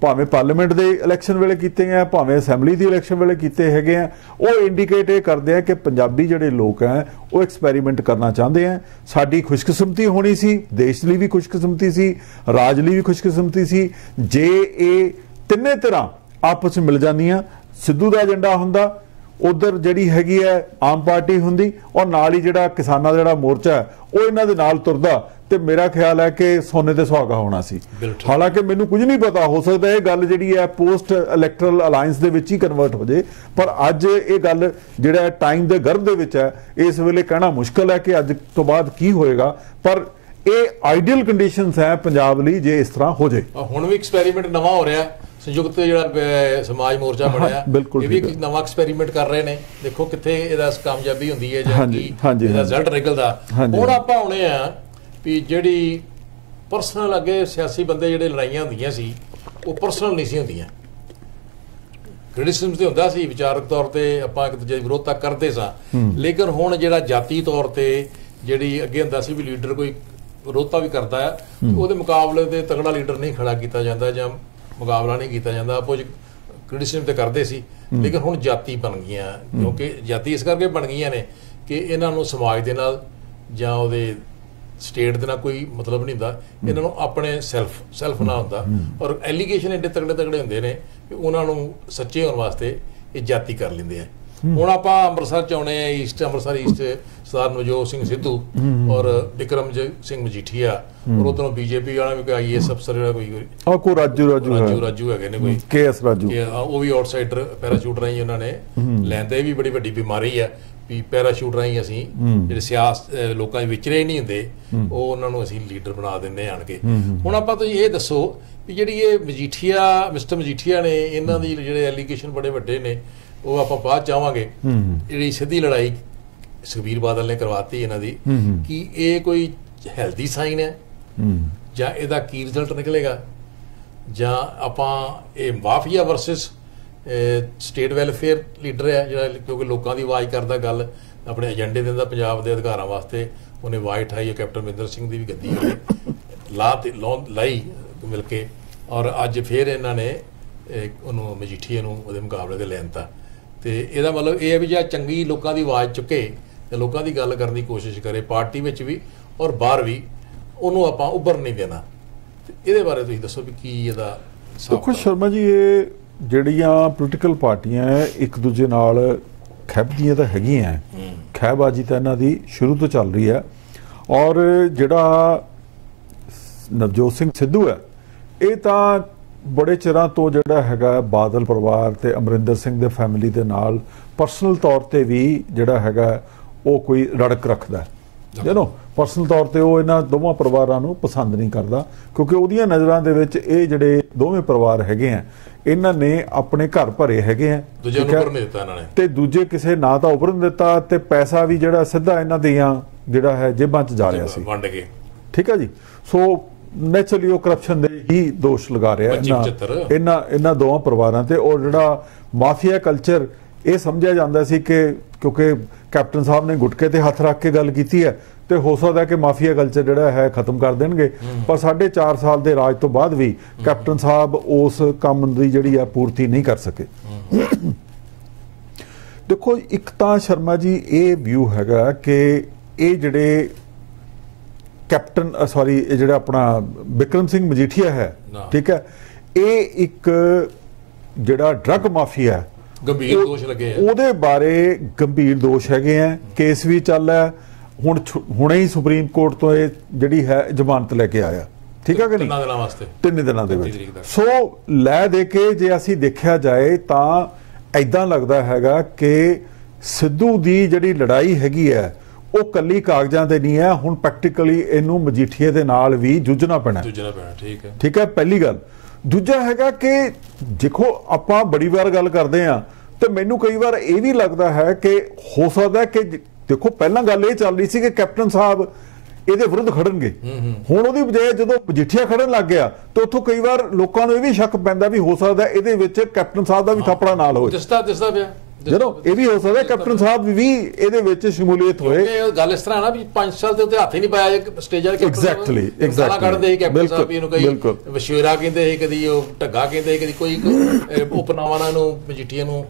ਭਾਵੇਂ ਪਾਰਲੀਮੈਂਟ ਦੇ ਇਲੈਕਸ਼ਨ ਵੇਲੇ ਕੀਤੇ ਆ, ਭਾਵੇਂ ਅਸੈਂਬਲੀ ਦੀ ਇਲੈਕਸ਼ਨ ਵੇਲੇ ਕੀਤੇ ਹੈਗੇ ਆ, ਉਹ ਇੰਡੀਕੇਟ ਇਹ ਕਰਦੇ ਆ ਕਿ ਪੰਜਾਬੀ ਜਿਹੜੇ ਲੋਕ ਆ ਉਹ ਐਕਸਪੈਰੀਮੈਂਟ ਕਰਨਾ ਚਾਹੁੰਦੇ ਆ। ਸਾਡੀ ਖੁਸ਼ਕਿਸਮਤੀ ਹੋਣੀ ਸੀ, ਦੇਸ਼ ਲਈ ਵੀ ਖੁਸ਼ਕਿਸਮਤੀ ਸੀ, ਰਾਜ ਲਈ ਵੀ ਖੁਸ਼ਕਿਸਮਤੀ ਸੀ ਜੇ ਇਹ ਤਿੰਨੇ ਤਰ੍ਹਾਂ ਆਪਸ ਵਿੱਚ ਮਿਲ ਜਾਂਦੀਆਂ। ਸਿੱਧੂ ਦਾ ਏਜੰਡਾ ਹੁੰਦਾ, ਉਧਰ ਜਿਹੜੀ ਹੈਗੀ ਹੈ ਆਮ ਪਾਰਟੀ ਹੁੰਦੀ, ਔਰ ਨਾਲ ਹੀ ਜਿਹੜਾ ਕਿਸਾਨਾਂ ਦਾ ਜਿਹੜਾ ਮੋਰਚਾ ਹੈ ਉਹ ਇਹਨਾਂ ਦੇ ਨਾਲ ਤੁਰਦਾ, ਤੇ ਮੇਰਾ ਖਿਆਲ ਹੈ ਕਿ ਸੋਨੇ ਤੇ ਸੁਹਾਗਾ ਹੋਣਾ ਸੀ। ਹਾਲਾਂਕਿ ਮੈਨੂੰ ਕੁਝ ਨਹੀਂ ਪਤਾ, ਹੋ ਸਕਦਾ ਇਹ ਗੱਲ ਜਿਹੜੀ ਹੈ ਪੋਸਟ ਇਲੈਕਟਰਲ ਅਲਾਈਅੰਸ ਦੇ ਵਿੱਚ ਹੀ ਕਨਵਰਟ ਹੋ ਜੇ, ਪਰ ਅੱਜ ਇਹ ਗੱਲ ਜਿਹੜਾ ਟਾਈਮ ਦੇ ਗਰਭ ਦੇ ਵਿੱਚ ਹੈ, ਇਸ ਵੇਲੇ ਕਹਿਣਾ ਮੁਸ਼ਕਲ ਹੈ ਕਿ ਅੱਜ ਤੋਂ ਬਾਅਦ ਕੀ ਹੋਏਗਾ, ਪਰ ਇਹ ਆਈਡੀਅਲ ਕੰਡੀਸ਼ਨਸ ਹੈ ਪੰਜਾਬ ਲਈ ਜੇ ਇਸ ਤਰ੍ਹਾਂ ਹੋ ਜੇ। ਹੁਣ ਵੀ ਐਕਸਪੈਰੀਮੈਂਟ ਨਵਾਂ ਹੋ ਰਿਹਾ, ਸੰਯੁਕਤ ਜਿਹੜਾ ਸਮਾਜ ਮੋਰਚਾ ਬਣਿਆ, ਇਹ ਵੀ ਇੱਕ ਨਵਾਂ ਐਕਸਪੈਰੀਮੈਂਟ ਕਰ ਰਹੇ ਨੇ। ਦੇਖੋ ਕਿੱਥੇ ਇਹਦਾ ਕਾਮਯਾਬੀ ਹੁੰਦੀ ਹੈ ਜਾਂ ਕੀ ਇਹਦਾ ਰਿਜ਼ਲਟ ਨਿਕਲਦਾ। ਹੁਣ ਆਪਾਂ ਆਉਣੇ ਆ ਵੀ ਜਿਹੜੀ ਪਰਸਨਲ ਅੱਗੇ ਸਿਆਸੀ ਬੰਦੇ ਜਿਹੜੇ ਲੜਾਈਆਂ ਹੁੰਦੀਆਂ ਸੀ ਉਹ ਪਰਸਨਲ ਨਹੀਂ ਸੀ ਹੁੰਦੀਆਂ, ਕ੍ਰਿਟਿਸਿਜ਼ਮ ਤੇ ਹੁੰਦਾ ਸੀ, ਵਿਚਾਰਕ ਤੌਰ ਤੇ ਆਪਾਂ ਇੱਕ ਦੂਜੇ ਦੀ ਵਿਰੋਧਤਾ ਕਰਦੇ ਸਾਂ, ਲੇਕਿਨ ਹੁਣ ਜਿਹੜਾ ਜਾਤੀ ਤੌਰ ਤੇ ਜਿਹੜੀ ਅੱਗੇ ਹੁੰਦਾ ਸੀ ਵੀ ਲੀਡਰ ਕੋਈ ਵਿਰੋਧਤਾ ਵੀ ਕਰਦਾ ਹੈ, ਉਹਦੇ ਮੁਕਾਬਲੇ ਤੇ ਤਗੜਾ ਲੀਡਰ ਨਹੀਂ ਖੜਾ ਕੀਤਾ ਜਾਂਦਾ ਜਾਂ ਮੁਕਾਬਲਾ ਨਹੀਂ ਕੀਤਾ ਜਾਂਦਾ, ਆਪੋ ਕ੍ਰਿਟਿਸਿਜ਼ਮ ਤੇ ਕਰਦੇ ਸੀ। ਲੇਕਿਨ ਹੁਣ ਜਾਤੀ ਬਣ ਗਈਆਂ, ਕਿਉਂਕਿ ਜਾਤੀ ਇਸ ਕਰਕੇ ਬਣ ਗਈਆਂ ਨੇ ਕਿ ਇਹਨਾਂ ਨੂੰ ਸਮਾਜ ਦੇ ਨਾਲ ਜਾਂ ਉਹਦੇ ਸਟੇਟ ਦੇ ਨਾਲ ਕੋਈ ਮਤਲਬ ਨਹੀਂ ਹੁੰਦਾ, ਇਹਨਾਂ ਨੂੰ ਆਪਣੇ ਸੈਲਫ ਨਾਲ ਹੁੰਦਾ, ਔਰ ਐਲੀਗੇਸ਼ਨ ਐਡੇ ਤਗੜੇ ਹੁੰਦੇ ਨੇ ਕਿ ਉਹਨਾਂ ਨੂੰ ਸੱਚੇ ਹੋਣ ਵਾਸਤੇ ਇਹ ਜਾਤੀ ਕਰ ਲੈਂਦੇ ਆ। ਹੁਣ ਆਪਾਂ ਅੰਮ੍ਰਿਤਸਰ ਚ ਆਉਣੇ ਆ, ਅੰਮ੍ਰਿਤਸਰ ਈਸਟ ਸਰਦਾਰ ਨਵਜੋਤ ਸਿੰਘ ਸਿੱਧੂ ਔਰ ਬਿਕਰਮਜੀਤ ਸਿੰਘ ਮਜੀਠੀਆ, ਔਰ ਉਧਰੋਂ ਬੀਜੇਪੀ ਵਾਲਾ ਵੀ ਕੋਈ IAS ਅਫਸਰ ਜਿਹੜਾ ਕੋਈ ਰਾਜੂ ਹੈਗੇ ਨੇ, ਕੋਈ KS ਰਾਜੂ, ਉਹ ਵੀ ਆਊਟਸਾਈਡਰ ਪੈਰਾਸ਼ੂਟ ਰਾਹੀਂ ਉਹਨਾਂ ਨੇ ਲੈਂਦੇ। ਵੀ ਬੜੀ ਵੱਡੀ ਬਿਮਾਰੀ ਆ ਵੀ ਪੈਰਾਸ਼ੂਟ ਰਾਹੀਂ ਅਸੀਂ ਜਿਹੜੇ ਸਿਆਸਤ ਲੋਕਾਂ ਦੇ ਵਿਚਰੇ ਨਹੀਂ ਹੁੰਦੇ, ਉਹ ਉਹਨਾਂ ਨੂੰ ਅਸੀਂ ਲੀਡਰ ਬਣਾ ਦਿੰਦੇ ਆਣ ਕੇ। ਹੁਣ ਆਪਾਂ ਤੁਸੀਂ ਇਹ ਦੱਸੋ ਵੀ ਜਿਹੜੀ ਇਹ ਮਿਸਟਰ ਮਜੀਠੀਆ ਨੇ, ਇਹਨਾਂ ਦੀ ਜਿਹੜੇ ਐਲੀਗੇਸ਼ਨ ਬੜੇ ਵੱਡੇ ਨੇ, ਉਹ ਆਪਾਂ ਬਾਅਦ ਚਾਹਾਂਗੇ। ਜਿਹੜੀ ਸਿੱਧੀ ਲੜਾਈ ਸੁਖਬੀਰ ਬਾਦਲ ਨੇ ਕਰਵਾਤੀ ਇਹਨਾਂ ਦੀ, ਕਿ ਇਹ ਕੋਈ ਹੈਲਦੀ ਸਾਈਨ ਹੈ ਜਾਂ ਇਹਦਾ ਕੀ ਰਿਜ਼ਲਟ ਨਿਕਲੇਗਾ, ਜਾਂ ਆਪਾਂ ਇਹ mafia versus state welfare leader ਹੈ ਜਿਹੜਾ ਕਿਉਂਕਿ ਲੋਕਾਂ ਦੀ ਆਵਾਜ਼ ਕਰਦਾ, ਗੱਲ ਆਪਣੇ ਏਜੰਡੇ ਦਿੰਦਾ ਪੰਜਾਬ ਦੇ ਅਧਿਕਾਰਾਂ ਵਾਸਤੇ, ਉਹਨੇ ਆਵਾਜ਼ ਉਠਾਈ ਹੈ। ਕੈਪਟਨ ਅਮਰਿੰਦਰ ਸਿੰਘ ਦੀ ਵੀ ਗੱਦੀ ਲਾਈ ਮਿਲ ਕੇ, ਔਰ ਅੱਜ ਫਿਰ ਇਹਨਾਂ ਨੇ ਉਹਨੂੰ ਮਜੀਠੀਏ ਨੂੰ ਉਹਦੇ ਮੁਕਾਬਲੇ ਤੇ ਲੈਣਤਾ। ਤੇ ਇਹਦਾ ਮਤਲਬ ਇਹ ਹੈ ਵੀ ਜੇ ਚੰਗੀ ਲੋਕਾਂ ਦੀ ਆਵਾਜ਼ ਚੁੱਕੇ ਤੇ ਲੋਕਾਂ ਦੀ ਗੱਲ ਕਰਨ ਦੀ ਕੋਸ਼ਿਸ਼ ਕਰੇ, ਪਾਰਟੀ ਵਿੱਚ ਵੀ ਔਰ ਬਾਹਰ ਵੀ, ਉਹਨੂੰ ਆਪਾਂ ਉੱਭਰ ਨਹੀਂ ਦੇਣਾ। ਇਹਦੇ ਬਾਰੇ ਤੁਸੀਂ ਦੱਸੋ ਵੀ ਕੀ ਇਹਦਾ। ਦੇਖੋ ਸ਼ਰਮਾ ਜੀ, ਇਹ ਜਿਹੜੀਆਂ ਪੋਲੀਟੀਕਲ ਪਾਰਟੀਆਂ ਇੱਕ ਦੂਜੇ ਨਾਲ ਖਹਿਬਦੀਆਂ ਤਾਂ ਹੈਗੀਆਂ, ਖਹਿਬਾਜ਼ੀ ਤਾਂ ਇਹਨਾਂ ਦੀ ਸ਼ੁਰੂ ਤੋਂ ਚੱਲ ਰਹੀ ਹੈ, ਔਰ ਜਿਹੜਾ ਨਵਜੋਤ ਸਿੰਘ ਸਿੱਧੂ ਹੈ ਇਹ ਤਾਂ ਬੜੇ ਚਿਰਾਂ ਤੋਂ ਜਿਹੜਾ ਹੈਗਾ ਬਾਦਲ ਪਰਿਵਾਰ ਤੇ ਅਮਰਿੰਦਰ ਸਿੰਘ ਦੇ ਫੈਮਿਲੀ ਦੇ ਨਾਲ ਪਰਸਨਲ ਤੌਰ ਤੇ ਵੀ ਜਿਹੜਾ ਹੈਗਾ ਉਹ ਕੋਈ ਰੜਕ ਰੱਖਦਾ, ਪਰਸਨਲ ਤੌਰ ਤੇ ਉਹ ਇਹਨਾਂ ਦੋਵਾਂ ਪਰਿਵਾਰਾਂ ਨੂੰ ਪਸੰਦ ਨਹੀਂ ਕਰਦਾ, ਕਿਉਂਕਿ ਉਹਦੀਆਂ ਨਜ਼ਰਾਂ ਦੇ ਵਿੱਚ ਇਹ ਜਿਹੜੇ ਦੋਵੇਂ ਪਰਿਵਾਰ ਹੈਗੇ ਆ, ਇਹਨਾਂ ਨੇ ਆਪਣੇ ਘਰ ਭਰੇ ਹੈਗੇ ਆ, ਤੇ ਦੂਜੇ ਕਿਸੇ ਨਾ ਤਾਂ ਉੱਭਰਨ ਦਿੱਤਾ, ਤੇ ਪੈਸਾ ਵੀ ਜਿਹੜਾ ਸਿੱਧਾ ਇਹਨਾਂ ਦੀਆਂ ਜਿਹੜਾ ਹੈ ਜੇਬਾਂ 'ਚ ਜਾ ਰਿਹਾ ਸੀ ਵੰਡ ਕੇ। ਠੀਕ ਹੈ ਜੀ। ਸੋ ਨੈਚੁਰਲੀ ਉਹ ਕਰਪਸ਼ਨ ਦੇ ਹੀ ਦੋਸ਼ ਲਗਾ ਰਿਹਾ ਇਹਨਾਂ ਦੋਵਾਂ ਪਰਿਵਾਰਾਂ ਤੇ। ਔਰ ਜਿਹੜਾ ਮਾਫੀਆ ਕਲਚਰ ਇਹ ਸਮਝਿਆ ਜਾਂਦਾ ਸੀ ਕਿ ਕਿਉਂਕਿ ਕੈਪਟਨ ਸਾਹਿਬ ਨੇ ਗੁਟਕੇ ਤੇ ਹੱਥ ਰੱਖ ਕੇ ਗੱਲ ਕੀਤੀ ਹੈ, ਤੇ ਹੋ ਸਕਦਾ ਕਿ ਮਾਫੀਆ ਕਲਚਰ ਜਿਹੜਾ ਹੈ ਖਤਮ ਕਰ ਦੇਣਗੇ, ਪਰ 4.5 ਸਾਲ ਦੇ ਰਾਜ ਤੋਂ ਬਾਅਦ ਵੀ ਕੈਪਟਨ ਸਾਹਿਬ ਉਸ ਕੰਮ ਦੀ ਜਿਹੜੀ ਆ ਪੂਰਤੀ ਨਹੀਂ ਕਰ ਸਕੇ। ਦੇਖੋ ਇੱਕ ਤਾਂ ਸ਼ਰਮਾ ਜੀ ਇਹ ਵਿਊ ਹੈਗਾ ਕਿ ਇਹ ਜਿਹੜੇ ਕੈਪਟਨ ਇਹ ਜਿਹੜਾ ਆਪਣਾ ਬਿਕਰਮ ਸਿੰਘ ਮਜੀਠੀਆ ਹੈ, ਠੀਕ ਹੈ, ਇਹ ਇੱਕ ਜਿਹੜਾ ਡਰੱਗ ਮਾਫੀਆ ਹੈ, ਗੰਭੀਰ ਦੋਸ਼ ਲੱਗੇ ਆ, ਉਹਦੇ ਬਾਰੇ ਗੰਭੀਰ ਦੋਸ਼ ਹੈਗੇ ਆ, ਕੇਸ ਵੀ ਚੱਲ ਰਿਹਾ। ਹੁਣੇ ਹੀ ਸੁਪਰੀਮ ਕੋਰਟ ਤੋਂ ਇਹ ਜਿਹੜੀ ਹੈ ਜ਼ਮਾਨਤ ਲੈ ਕੇ ਆਇਆ, ਠੀਕ ਹੈ ਕਿ ਨਹੀਂ, 3 ਦਿਨਾਂ ਦੇ ਵਿੱਚ। ਸੋ ਲੈ ਦੇ ਕੇ ਜੇ ਅਸੀਂ ਦੇਖਿਆ ਜਾਏ ਤਾਂ ਐਦਾਂ ਲੱਗਦਾ ਹੈਗਾ ਕਿ ਸਿੱਧੂ ਦੀ ਜਿਹੜੀ ਲੜਾਈ ਹੈਗੀ ਹੈ ਉਹ ਕੱਲੀ ਕਾਗਜ਼ਾਂ ਤੇ ਨਹੀਂ ਹੈ, ਹੁਣ ਪ੍ਰੈਕਟੀਕਲੀ ਇਹਨੂੰ ਮਜੀਠੀਏ ਦੇ ਨਾਲ ਵੀ ਜੂਝਣਾ ਪੈਣਾ। ਠੀਕ ਹੈ, ਪਹਿਲੀ ਗੱਲ। ਦੂਜਾ ਹੈਗਾ ਕਿ ਦੇਖੋ ਆਪਾਂ ਬੜੀ ਵਾਰ ਗੱਲ ਕਰਦੇ ਆ, ਤੇ ਮੈਨੂੰ ਕਈ ਵਾਰ ਇਹ ਵੀ ਲੱਗਦਾ ਹੈ ਕਿ ਹੋ ਸਕਦਾ ਕਿ ਦੇਖੋ ਪਹਿਲਾਂ ਗੱਲ ਇਹ ਚੱਲ ਰਹੀ ਸੀ ਕਿ ਕੈਪਟਨ ਸਾਹਿਬ ਇਹਦੇ ਵਿਰੁੱਧ ਖੜਨਗੇ। ਹੁਣ ਉਹਦੀ ਬਜਾਏ ਜਦੋਂ ਮਜੀਠੀਆ ਖੜਨ ਲੱਗ ਗਿਆ ਤਾਂ ਉੱਥੋਂ ਕਈ ਵਾਰ ਲੋਕਾਂ ਨੂੰ ਇਹ ਵੀ ਸ਼ੱਕ ਪੈਂਦਾ ਵੀ ਹੋ ਸਕਦਾ ਇਹਦੇ ਵਿੱਚ ਕੈਪਟਨ ਸਾਹਿਬ ਦਾ ਵੀ ਥਾਪੜਾ ਨਾਲ ਹੋਵੇ। ਦਿਸਦਾ ਪਿਆ ਜਦੋਂ ਇਹ ਵੀ ਹੋ ਸਕਦਾ ਕੈਪਟਨ ਸਾਹਿਬ ਵੀ ਇਹਦੇ ਵਿੱਚ ਸ਼ਮੂਲੀਅਤ ਹੋਏ। ਇਹ ਗੱਲ ਇਸ ਤਰ੍ਹਾਂ ਨਾ ਵੀ 5 ਸਾਲ ਦੇ ਉੱਤੇ ਹੱਥ ਹੀ ਨਹੀਂ ਪਾਇਆ ਸਟੇਜਾਂ ਦੇ। ਐਗਜ਼ੈਕਟਲੀ ਕੱਢਦੇ ਸੀ ਕੈਪਟਨ ਸਾਹਿਬ ਇਹਨੂੰ, ਕਈ ਵਿਸ਼ੇਰਾ ਕਹਿੰਦੇ ਸੀ, ਕਦੀ ਉਹ ਢੱਗਾ ਕਹਿੰਦੇ, ਕਦੀ ਕੋਈ ਉਪਨਾਵਾਂ ਨੂੰ ਮਜੀਠੀਆ ਨੂੰ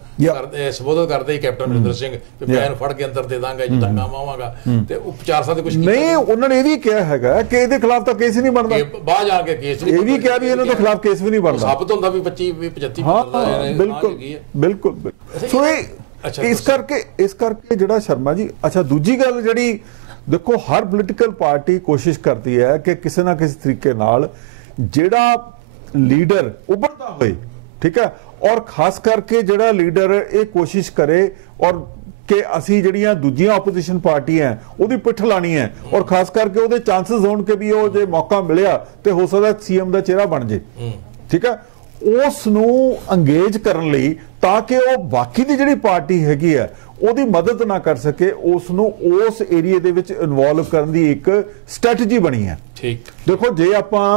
ਸੰਬੋਧਨ ਕਰਦੇ ਸੀ ਕੈਪਟਨ ਅਮਰਿੰਦਰ ਸਿੰਘ ਵੀ ਮੈਂ ਇਹਨੂੰ ਫੜ ਕੇ ਅੰਦਰ ਦੇ ਦਾਂਗਾ ਜੀ, ਧੱਕਾ ਮਾਵਾਂਗਾ ਤੇ ਉਪਚਾਰ ਸਾਹਿਬ ਦੇ ਕੁਝ ਨਹੀਂ। ਉਹਨਾਂ ਨੇ ਇਹ ਵੀ ਕਿਹਾ ਹੈਗਾ ਕਿ ਇਹਦੇ ਖਿਲਾਫ ਤਾਂ ਕੇਸ ਹੀ ਨਹੀਂ ਬਣਦਾ, ਬਾਹਰ ਜਾ ਕੇ ਕੇਸ ਨਹੀਂ। ਇਹ ਵੀ ਕਿਹਾ ਵੀ ਇਹਨਾਂ ਦੇ ਖਿਲਾਫ ਕੇਸ ਵੀ ਨਹੀਂ ਬਣਦਾ। ਸਾਬਤ ਹੁੰਦਾ ਵੀ 25 75 ਬਿਲਕੁਲ ਬਿਲਕੁਲ। ਸੋ ਇਸ ਕਰਕੇ ਜਿਹੜਾ ਸ਼ਰਮਾ ਜੀ, ਅੱਛਾ ਦੂਜੀ ਗੱਲ ਜਿਹੜੀ ਦੇਖੋ ਹਰ ਪੋਲੀਟੀਕਲ ਪਾਰਟੀ ਕੋਸ਼ਿਸ਼ ਕਰਦੀ ਹੈ ਕਿ ਕਿਸੇ ਨਾ ਕਿਸੇ ਤਰੀਕੇ ਨਾਲ ਜਿਹੜਾ ਲੀਡਰ ਉੱਭਰਦਾ ਹੋਏ, ਠੀਕ ਹੈ, ਔਰ ਖਾਸ ਕਰਕੇ ਜਿਹੜਾ ਲੀਡਰ ਇਹ ਕੋਸ਼ਿਸ਼ ਕਰੇ ਔਰ ਕਿ ਅਸੀਂ ਜਿਹੜੀਆਂ ਦੂਜੀਆਂ ਆਪੋਜੀਸ਼ਨ ਪਾਰਟੀਆਂ ਉਹਦੀ ਪਿੱਠ ਲਾਣੀ ਹੈ, ਔਰ ਖਾਸ ਕਰਕੇ ਉਹਦੇ ਚਾਂਸਸ ਹੋਣ ਕਿ ਵੀ ਉਹ ਜੇ ਮੌਕਾ ਮਿਲਿਆ ਤੇ ਹੋ ਸਕਦਾ ਸੀਐਮ ਦਾ ਚਿਹਰਾ ਬਣ ਜੇ, ਠੀਕ ਹੈ, ਉਸ ਨੂੰ ਅੰਗੇਜ ਕਰਨ ਲਈ ਤਾਂ ਕਿ ਉਹ ਬਾਕੀ ਦੀ ਜਿਹੜੀ ਪਾਰਟੀ ਹੈਗੀ ਹੈ ਉਹਦੀ ਮਦਦ ਨਾ ਕਰ ਸਕੇ, ਉਸ ਨੂੰ ਉਸ ਏਰੀਆ ਦੇ ਵਿੱਚ ਇਨਵੋਲਵ ਕਰਨ ਦੀ ਇੱਕ ਸਟ੍ਰੈਟਜੀ ਬਣੀ ਹੈ। ਠੀਕ ਦੇਖੋ ਜੇ ਆਪਾਂ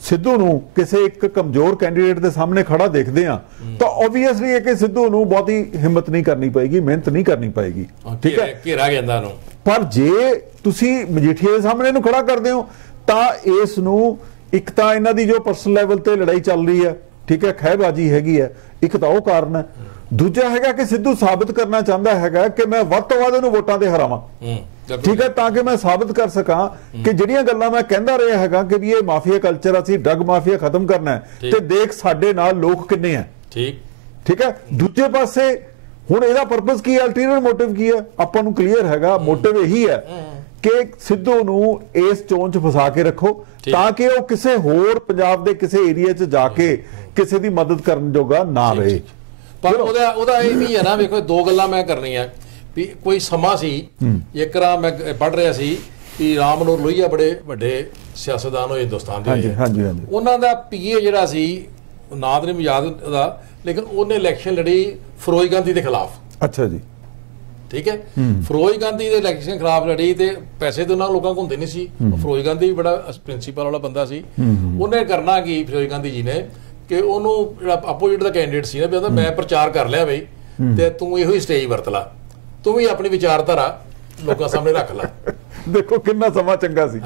ਸਿੱਧੂ ਨੂੰ ਕਿਸੇ ਇੱਕ ਕਮਜ਼ੋਰ ਕੈਂਡੀਡੇਟ ਦੇ ਸਾਹਮਣੇ ਖੜਾ ਦੇਖਦੇ ਆ ਤਾਂ ਆਬਵੀਅਸਲੀ ਇਹ ਕਿ ਸਿੱਧੂ ਨੂੰ ਬਹੁਤੀ ਹਿੰਮਤ ਨਹੀਂ ਕਰਨੀ ਪਏਗੀ, ਮਿਹਨਤ ਨਹੀਂ ਕਰਨੀ ਪਏਗੀ, ਠੀਕ ਹੈ, ਘੇਰਾ ਜਾਂਦਾ ਨੂੰ। ਪਰ ਜੇ ਤੁਸੀਂ ਮਜੀਠੀਆ ਦੇ ਸਾਹਮਣੇ ਇਹਨੂੰ ਖੜਾ ਕਰਦੇ ਹੋ ਤਾਂ ਇਸ ਨੂੰ ਇੱਕ ਤਾਂ ਇਹਨਾਂ ਦੀ ਜੋ ਪਰਸਨਲ ਲੈਵਲ ਤੇ ਲੜਾਈ ਚੱਲ ਰਹੀ ਹੈ, ਠੀਕ ਹੈ, ਖਹਿਬਾਜ਼ੀ ਹੈਗੀ ਹੈ, ਇੱਕ ਤਾਂ ਉਹ ਕਾਰਨ ਹੈ। ਦੂਜਾ ਹੈਗਾ ਕਿ ਸਿੱਧੂ ਸਾਬਤ ਕਰਨਾ ਚਾਹੁੰਦਾ ਹੈਗਾ ਕਿ ਮੈਂ ਵੱਧ ਤੋਂ ਵੱਧ ਇਹਨੂੰ ਵੋਟਾਂ ਤੇ ਹਰਾਵਾਂ, ਠੀਕ ਹੈ, ਤਾਂ ਕਿ ਮੈਂ ਸਾਬਤ ਕਰ ਸਕਾਂ ਕਿ ਜਿਹੜੀਆਂ ਗੱਲਾਂ ਮੈਂ ਕਹਿੰਦਾ ਰਿਹਾ ਹੈਗਾ ਕਿ ਵੀ ਇਹ ਮਾਫੀਆ ਕਲਚਰ, ਅਸੀਂ ਡਰਗ ਮਾਫੀਆ ਖਤਮ ਕਰਨਾ ਹੈ ਤੇ ਦੇਖ ਸਾਡੇ ਨਾਲ ਲੋਕ ਕਿੰਨੇ ਆ। ਠੀਕ ਹੈ। ਦੂਜੇ ਪਾਸੇ ਹੁਣ ਇਹਦਾ ਪਰਪਸ ਕੀ ਹੈ, ਅਲਟੀਰੀਅਰ ਮੋਟਿਵ ਕੀ ਹੈ, ਆਪਾਂ ਨੂੰ ਕਲੀਅਰ ਹੈਗਾ। ਮੋਟਿਵ ਇਹੀ ਹੈ ਕਿ ਸਿੱਧੂ ਨੂੰ ਇਸ ਚੋਣ 'ਚ ਫਸਾ ਕੇ ਰੱਖੋ ਤਾਂ ਕਿ ਉਹ ਕਿਸੇ ਹੋਰ ਪੰਜਾਬ ਦੇ ਕਿਸੇ ਏਰੀਆ 'ਚ ਜਾ ਕੇ ਕਿਸੇ ਦੀ ਮਦਦ ਕਰਨ ਜੋਗਾ ਨਾ ਰਹੇ। ਪਰ ਉਹਦਾ ਇਹ ਵੀ ਹੈ ਨਾ, ਵੇਖੋ ਦੋ ਗੱਲਾਂ ਮੈਂ ਕਰਨੀਆਂ ਵੀ ਕੋਈ ਸਮਾਂ ਸੀ, ਇੱਕ ਰਾਂ ਮੈਂ ਪੜ੍ਹ ਰਿਹਾ ਸੀ ਕਿ ਰਾਮ ਮਨੋਹਰ ਲੋਹੀਆ ਬੜੇ ਵੱਡੇ ਸਿਆਸਤਦਾਨ ਹੋਏ ਹਿੰਦੁਸਤਾਨ ਦੇ, ਉਹਨਾਂ ਦਾ ਪੀਏ ਜਿਹੜਾ ਸੀ, ਨਾਂ ਨਹੀਂ ਯਾਦ ਉਹਦਾ, ਲੇਕਿਨ ਉਹਨੇ ਇਲੈਕਸ਼ਨ ਲੜੀ ਫਿਰੋਜ਼ ਗਾਂਧੀ ਦੇ ਖਿਲਾਫ। ਅੱਛਾ ਜੀ, ਠੀਕ ਹੈ। ਫਿਰੋਜ਼ ਗਾਂਧੀ ਦੇ ਇਲੈਕਸ਼ਨ ਖਿਲਾਫ ਲੜੀ ਤੇ ਪੈਸੇ ਤਾਂ ਉਹਨਾਂ ਲੋਕਾਂ ਕੋਲ ਹੁੰਦੇ ਨਹੀਂ ਸੀ। ਫਿਰੋਜ਼ ਗਾਂਧੀ ਬੜਾ ਪ੍ਰਿੰਸੀਪਲ ਵਾਲਾ ਬੰਦਾ ਸੀ। ਉਹਨੇ ਕਰਨਾ ਕੀ ਫਿਰੋਜ਼ ਗਾਂਧੀ ਜੀ ਨੇ ਕਿ ਉਹਨੂੰ ਜਿਹੜਾ ਆਪੋਜੀਟ ਦਾ ਕੈਂਡੀਡੇਟ ਸੀ ਨਾ, ਵੀ ਕਹਿੰਦਾ ਮੈਂ ਪ੍ਰਚਾਰ ਕਰ ਲਿਆ ਬਈ ਤੇ ਤੂੰ ਇਹੋ ਹੀ ਸਟੇਜ ਵਰਤ ਲਾ, ਤੂੰ ਵੀ ਆਪਣੀ ਵਿਚਾਰਧਾਰਾ ਲੋਕਾਂ ਸਾਹਮਣੇ ਰੱਖ ਲੈ। ਦੇਖੋ ਕਿੰਨਾ ਸਮਾਂ ਚੰਗਾ ਸੀ।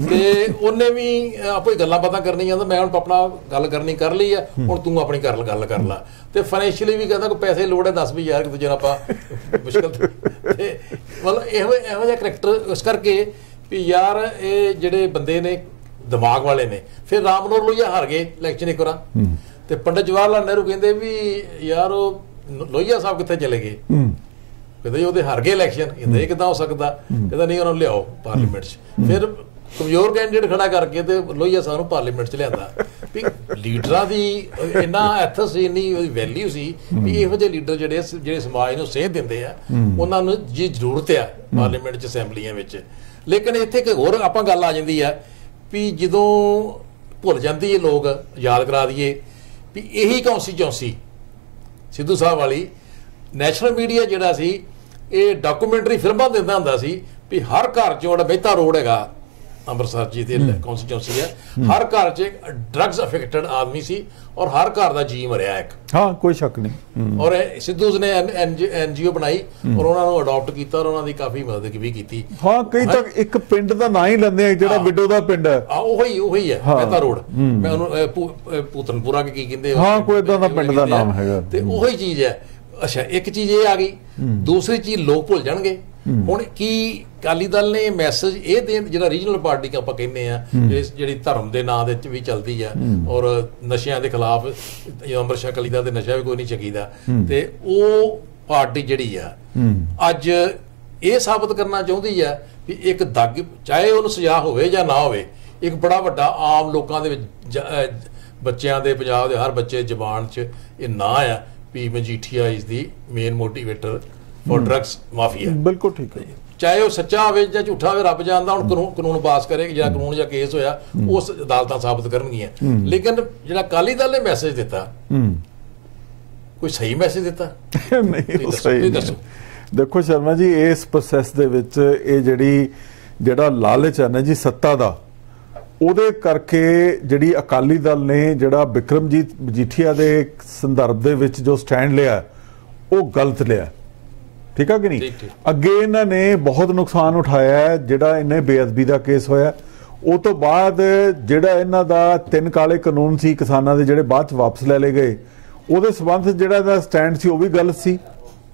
ਤੇ ਉਹਨੇ ਵੀ ਆਪੋ ਹੀ ਗੱਲਾਂ ਬਾਤਾਂ ਕਰਨੀਆਂ, ਮੈਂ ਹੁਣ ਆਪਣਾ ਗੱਲ ਕਰਨੀ ਕਰ ਲਈ ਆ, ਹੁਣ ਤੂੰ ਆਪਣੀ ਗੱਲ ਕਰ ਲਾ। ਤੇ ਫਾਈਨੈਂਸ਼ੀਅਲੀ ਵੀ ਕਹਿੰਦਾ ਕੋਈ ਪੈਸੇ ਲੋੜ ਹੈ, ਦੱਸ ਵੀ ਯਾਰ ਕਿ ਆਪਾਂ ਮੁਸ਼ਕਲ ਤੇ ਮਤਲਬ ਇਹੋ ਜਿਹਾ ਕਰੈਕਟਰ। ਇਸ ਕਰਕੇ ਵੀ ਯਾਰ ਇਹ ਜਿਹੜੇ ਬੰਦੇ ਨੇ ਦਿਮਾਗ ਵਾਲੇ ਨੇ। ਫਿਰ ਰਾਮ ਮਨੋਹਰ ਲੋਹੀਆ ਹਾਰ ਗਏ ਇਲੈਕਸ਼ਨ ਇੱਕ ਵਾਰ, ਤੇ ਪੰਡਿਤ ਜਵਾਹਰ ਲਾਲ ਨਹਿਰੂ ਕਹਿੰਦੇ ਵੀ ਯਾਰ ਉਹ ਲੋਹੀਆ ਸਾਹਿਬ ਕਿੱਥੇ ਚਲੇ ਗਏ, ਕਹਿੰਦੇ ਉਹਦੇ ਹਾਰ ਗਏ ਇਲੈਕਸ਼ਨ, ਕਹਿੰਦੇ ਇਹ ਕਿੱਦਾਂ ਹੋ ਸਕਦਾ, ਕਹਿੰਦਾ ਨਹੀਂ ਉਹਨਾਂ ਨੂੰ ਲਿਆਓ ਪਾਰਲੀਮੈਂਟ 'ਚ। ਫਿਰ ਕਮਜ਼ੋਰ ਕੈਂਡੀਡੇਟ ਖੜਾ ਕਰਕੇ ਤੇ ਲੋਹੀਆ ਸਾਹਿਬ ਨੂੰ ਪਾਰਲੀਮੈਂਟ 'ਚ ਲਿਆਂਦਾ। ਵੀ ਲੀਡਰਾਂ ਦੀ ਇੰਨਾ ਐਥਸ ਸੀ, ਇੰਨੀ ਵੈਲਿਊ ਸੀ ਵੀ ਇਹੋ ਜਿਹੇ ਲੀਡਰ ਜਿਹੜੇ ਸਮਾਜ ਨੂੰ ਸੇਧ ਦਿੰਦੇ ਆ, ਉਹਨਾਂ ਨੂੰ ਜੀ ਜ਼ਰੂਰਤ ਆ ਪਾਰਲੀਮੈਂਟ 'ਚ, ਅਸੈਂਬਲੀਆਂ ਵਿੱਚ। ਲੇਕਿਨ ਇੱਥੇ ਇੱਕ ਹੋਰ ਆਪਾਂ ਗੱਲ ਆ ਜਾਂਦੀ ਆ ਵੀ ਜਦੋਂ ਭੁੱਲ ਜਾਂਦੀ ਹੈ ਲੋਕ, ਯਾਦ ਕਰਾ ਦਈਏ ਵੀ ਇਹੀ ਕੌਂਸਟੀਚੁਐਂਸੀ ਸਿੱਧੂ ਸਾਹਿਬ ਵਾਲੀ, ਨੈਸ਼ਨਲ ਮੀਡੀਆ ਜਿਹੜਾ ਸੀ ਇਹ ਡਾਕੂਮੈਂਟਰੀ ਫਿਲਮਾਂ ਦਿੰਦਾ ਹੁੰਦਾ ਸੀ ਵੀ ਹਰ ਘਰ 'ਚ ਜਿਹੜਾ ਮਹਿਤਾ ਰੋਡ ਹੈਗਾ ਅੰਮ੍ਰਿਤਸਰ ਜੀ ਦੇ ਕੌਂਸਟੀਚੁਐਂਸੀ ਹੈ, ਹਰ ਘਰ 'ਚ ਡਰੱਗਸ ਅਫੈਕਟਡ ਆਦਮੀ ਸੀ ਔਰ ਹਰ ਘਰ ਦਾ ਜੀ ਮਰਿਆ ਇੱਕ। ਹਾਂ, ਕੋਈ ਸ਼ੱਕ ਨਹੀਂ। ਔਰ ਸਿੱਧੂ ਨੇ NGO ਬਣਾਈ ਔਰ ਉਹਨਾਂ ਨੂੰ ਅਡਾਪਟ ਕੀਤਾ ਔਰ ਉਹਨਾਂ ਦੀ ਕਾਫੀ ਮਦਦ ਵੀ ਕੀਤੀ। ਹਾਂ, ਕਈ ਤਾਂ ਇੱਕ ਪਿੰਡ ਦਾ ਨਾਂ ਹੀ ਲੈਂਦੇ ਆ ਜਿਹੜਾ ਵਿਡੋ ਦਾ ਪਿੰਡ ਹੈ, ਉਹੀ ਹੈ ਮਹਿਤਾ ਰੋਡ। ਮੈਂ ਉਹਨੂੰ ਪੂਤਨਪੁਰਾ ਕੀ ਕਹਿੰਦੇ, ਹਾਂ ਕੋਈ ਇਦਾਂ ਦਾ ਪਿੰਡ ਦਾ ਨਾਮ ਹੈਗਾ, ਤੇ ਉਹੀ ਚੀਜ਼ ਹੈ। ਅੱਛਾ, ਇੱਕ ਚੀਜ਼ ਇਹ ਆ ਗਈ। ਦੂਸਰੀ ਚੀਜ਼ ਲੋਕ ਭੁੱਲ ਜਾਣਗੇ। ਹੁਣ ਕੀ ਅਕਾਲੀ ਦਲ ਨੇ ਮੈਸੇਜ ਇਹ ਦੇਣ, ਜਿਹੜਾ ਰੀਜਨਲ ਪਾਰਟੀ ਆਪਾਂ ਕਹਿੰਦੇ ਆ, ਜਿਹੜੀ ਧਰਮ ਦੇ ਨਾਂ ਦੇ ਵਿੱਚ ਵੀ ਚੱਲਦੀ ਆ ਔਰ ਨਸ਼ਿਆਂ ਦੇ ਖਿਲਾਫ, ਅੰਮ੍ਰਿਤਸਰ ਅਕਾਲੀ ਦਲ ਦੇ ਨਸ਼ਾ ਵੀ ਕੋਈ ਨਹੀਂ ਚੱਕੀਦਾ, ਤੇ ਉਹ ਪਾਰਟੀ ਜਿਹੜੀ ਆ ਅੱਜ ਇਹ ਸਾਬਤ ਕਰਨਾ ਚਾਹੁੰਦੀ ਆ ਵੀ ਇੱਕ ਦਾਗ, ਚਾਹੇ ਉਹਨੂੰ ਸਜ਼ਾ ਹੋਵੇ ਜਾਂ ਨਾ ਹੋਵੇ, ਇੱਕ ਬੜਾ ਵੱਡਾ ਆਮ ਲੋਕਾਂ ਦੇ ਵਿੱਚ, ਬੱਚਿਆਂ ਦੇ, ਪੰਜਾਬ ਦੇ ਹਰ ਬੱਚੇ ਜ਼ਬਾਨ 'ਚ ਇਹ ਨਾਂ ਆ ਵੀ Majithia is the main motivator for drugs mafia. ਬਿਲਕੁਲ ਠੀਕ ਹੈ। ਚਾਹੇ ਉਹ ਸੱਚਾ ਹੋਵੇ ਜਾਂ ਝੂਠਾ ਹੋਵੇ, ਰੱਬ ਜਾਣਦਾ। ਹੁਣ ਕਾਨੂੰਨ ਪਾਸ ਕਰੇਗਾ, ਜਿਹੜਾ ਕਾਨੂੰਨ ਜਾਂ ਕੇਸ ਹੋਇਆ ਉਸ ਅਦਾਲਤਾਂ ਸਾਬਤ ਕਰਨਗੀਆਂ। ਲੇਕਿਨ ਜਿਹੜਾ ਅਕਾਲੀ ਦਲ ਨੇ ਮੈਸੇਜ ਦਿੱਤਾ, ਕੋਈ ਸਹੀ ਮੈਸੇਜ ਦਿੱਤਾ? ਨਹੀਂ, ਸਹੀ ਦੱਸੋ। ਦੇਖੋ ਸ਼ਰਮਾ ਜੀ, ਇਸ ਪ੍ਰੋਸੈਸ ਦੇ ਵਿੱਚ ਇਹ ਜਿਹੜੀ ਜਿਹੜਾ ਲਾਲਚ ਹੈ ਨਾ ਜੀ ਸੱਤਾ ਦਾ, ਉਹਦੇ ਕਰਕੇ ਜਿਹੜੀ ਅਕਾਲੀ ਦਲ ਨੇ ਜਿਹੜਾ ਬਿਕਰਮਜੀਤ ਮਜੀਠੀਆ ਦੇ ਸੰਦਰਭ ਦੇ ਵਿੱਚ ਜੋ ਸਟੈਂਡ ਲਿਆ ਉਹ ਗਲਤ ਲਿਆ, ਠੀਕ ਹੈ ਕਿ ਨਹੀਂ। ਅੱਗੇ ਇਹਨਾਂ ਨੇ ਬਹੁਤ ਨੁਕਸਾਨ ਉਠਾਇਆ ਹੈ, ਜਿਹੜਾ ਇਹਨੇ ਬੇਅਦਬੀ ਦਾ ਕੇਸ ਹੋਇਆ ਉਹ ਤੋਂ ਬਾਅਦ ਜਿਹੜਾ ਇਹਨਾਂ ਦਾ 3 ਕਾਲੇ ਕਾਨੂੰਨ ਸੀ ਕਿਸਾਨਾਂ ਦੇ ਜਿਹੜੇ ਬਾਅਦ ਚ ਵਾਪਸ ਲੈ ਲਏ ਗਏ, ਉਹਦੇ ਸਬੰਧ ਜਿਹੜਾ ਦਾ ਸਟੈਂਡ ਸੀ ਉਹ ਵੀ ਗਲਤ ਸੀ,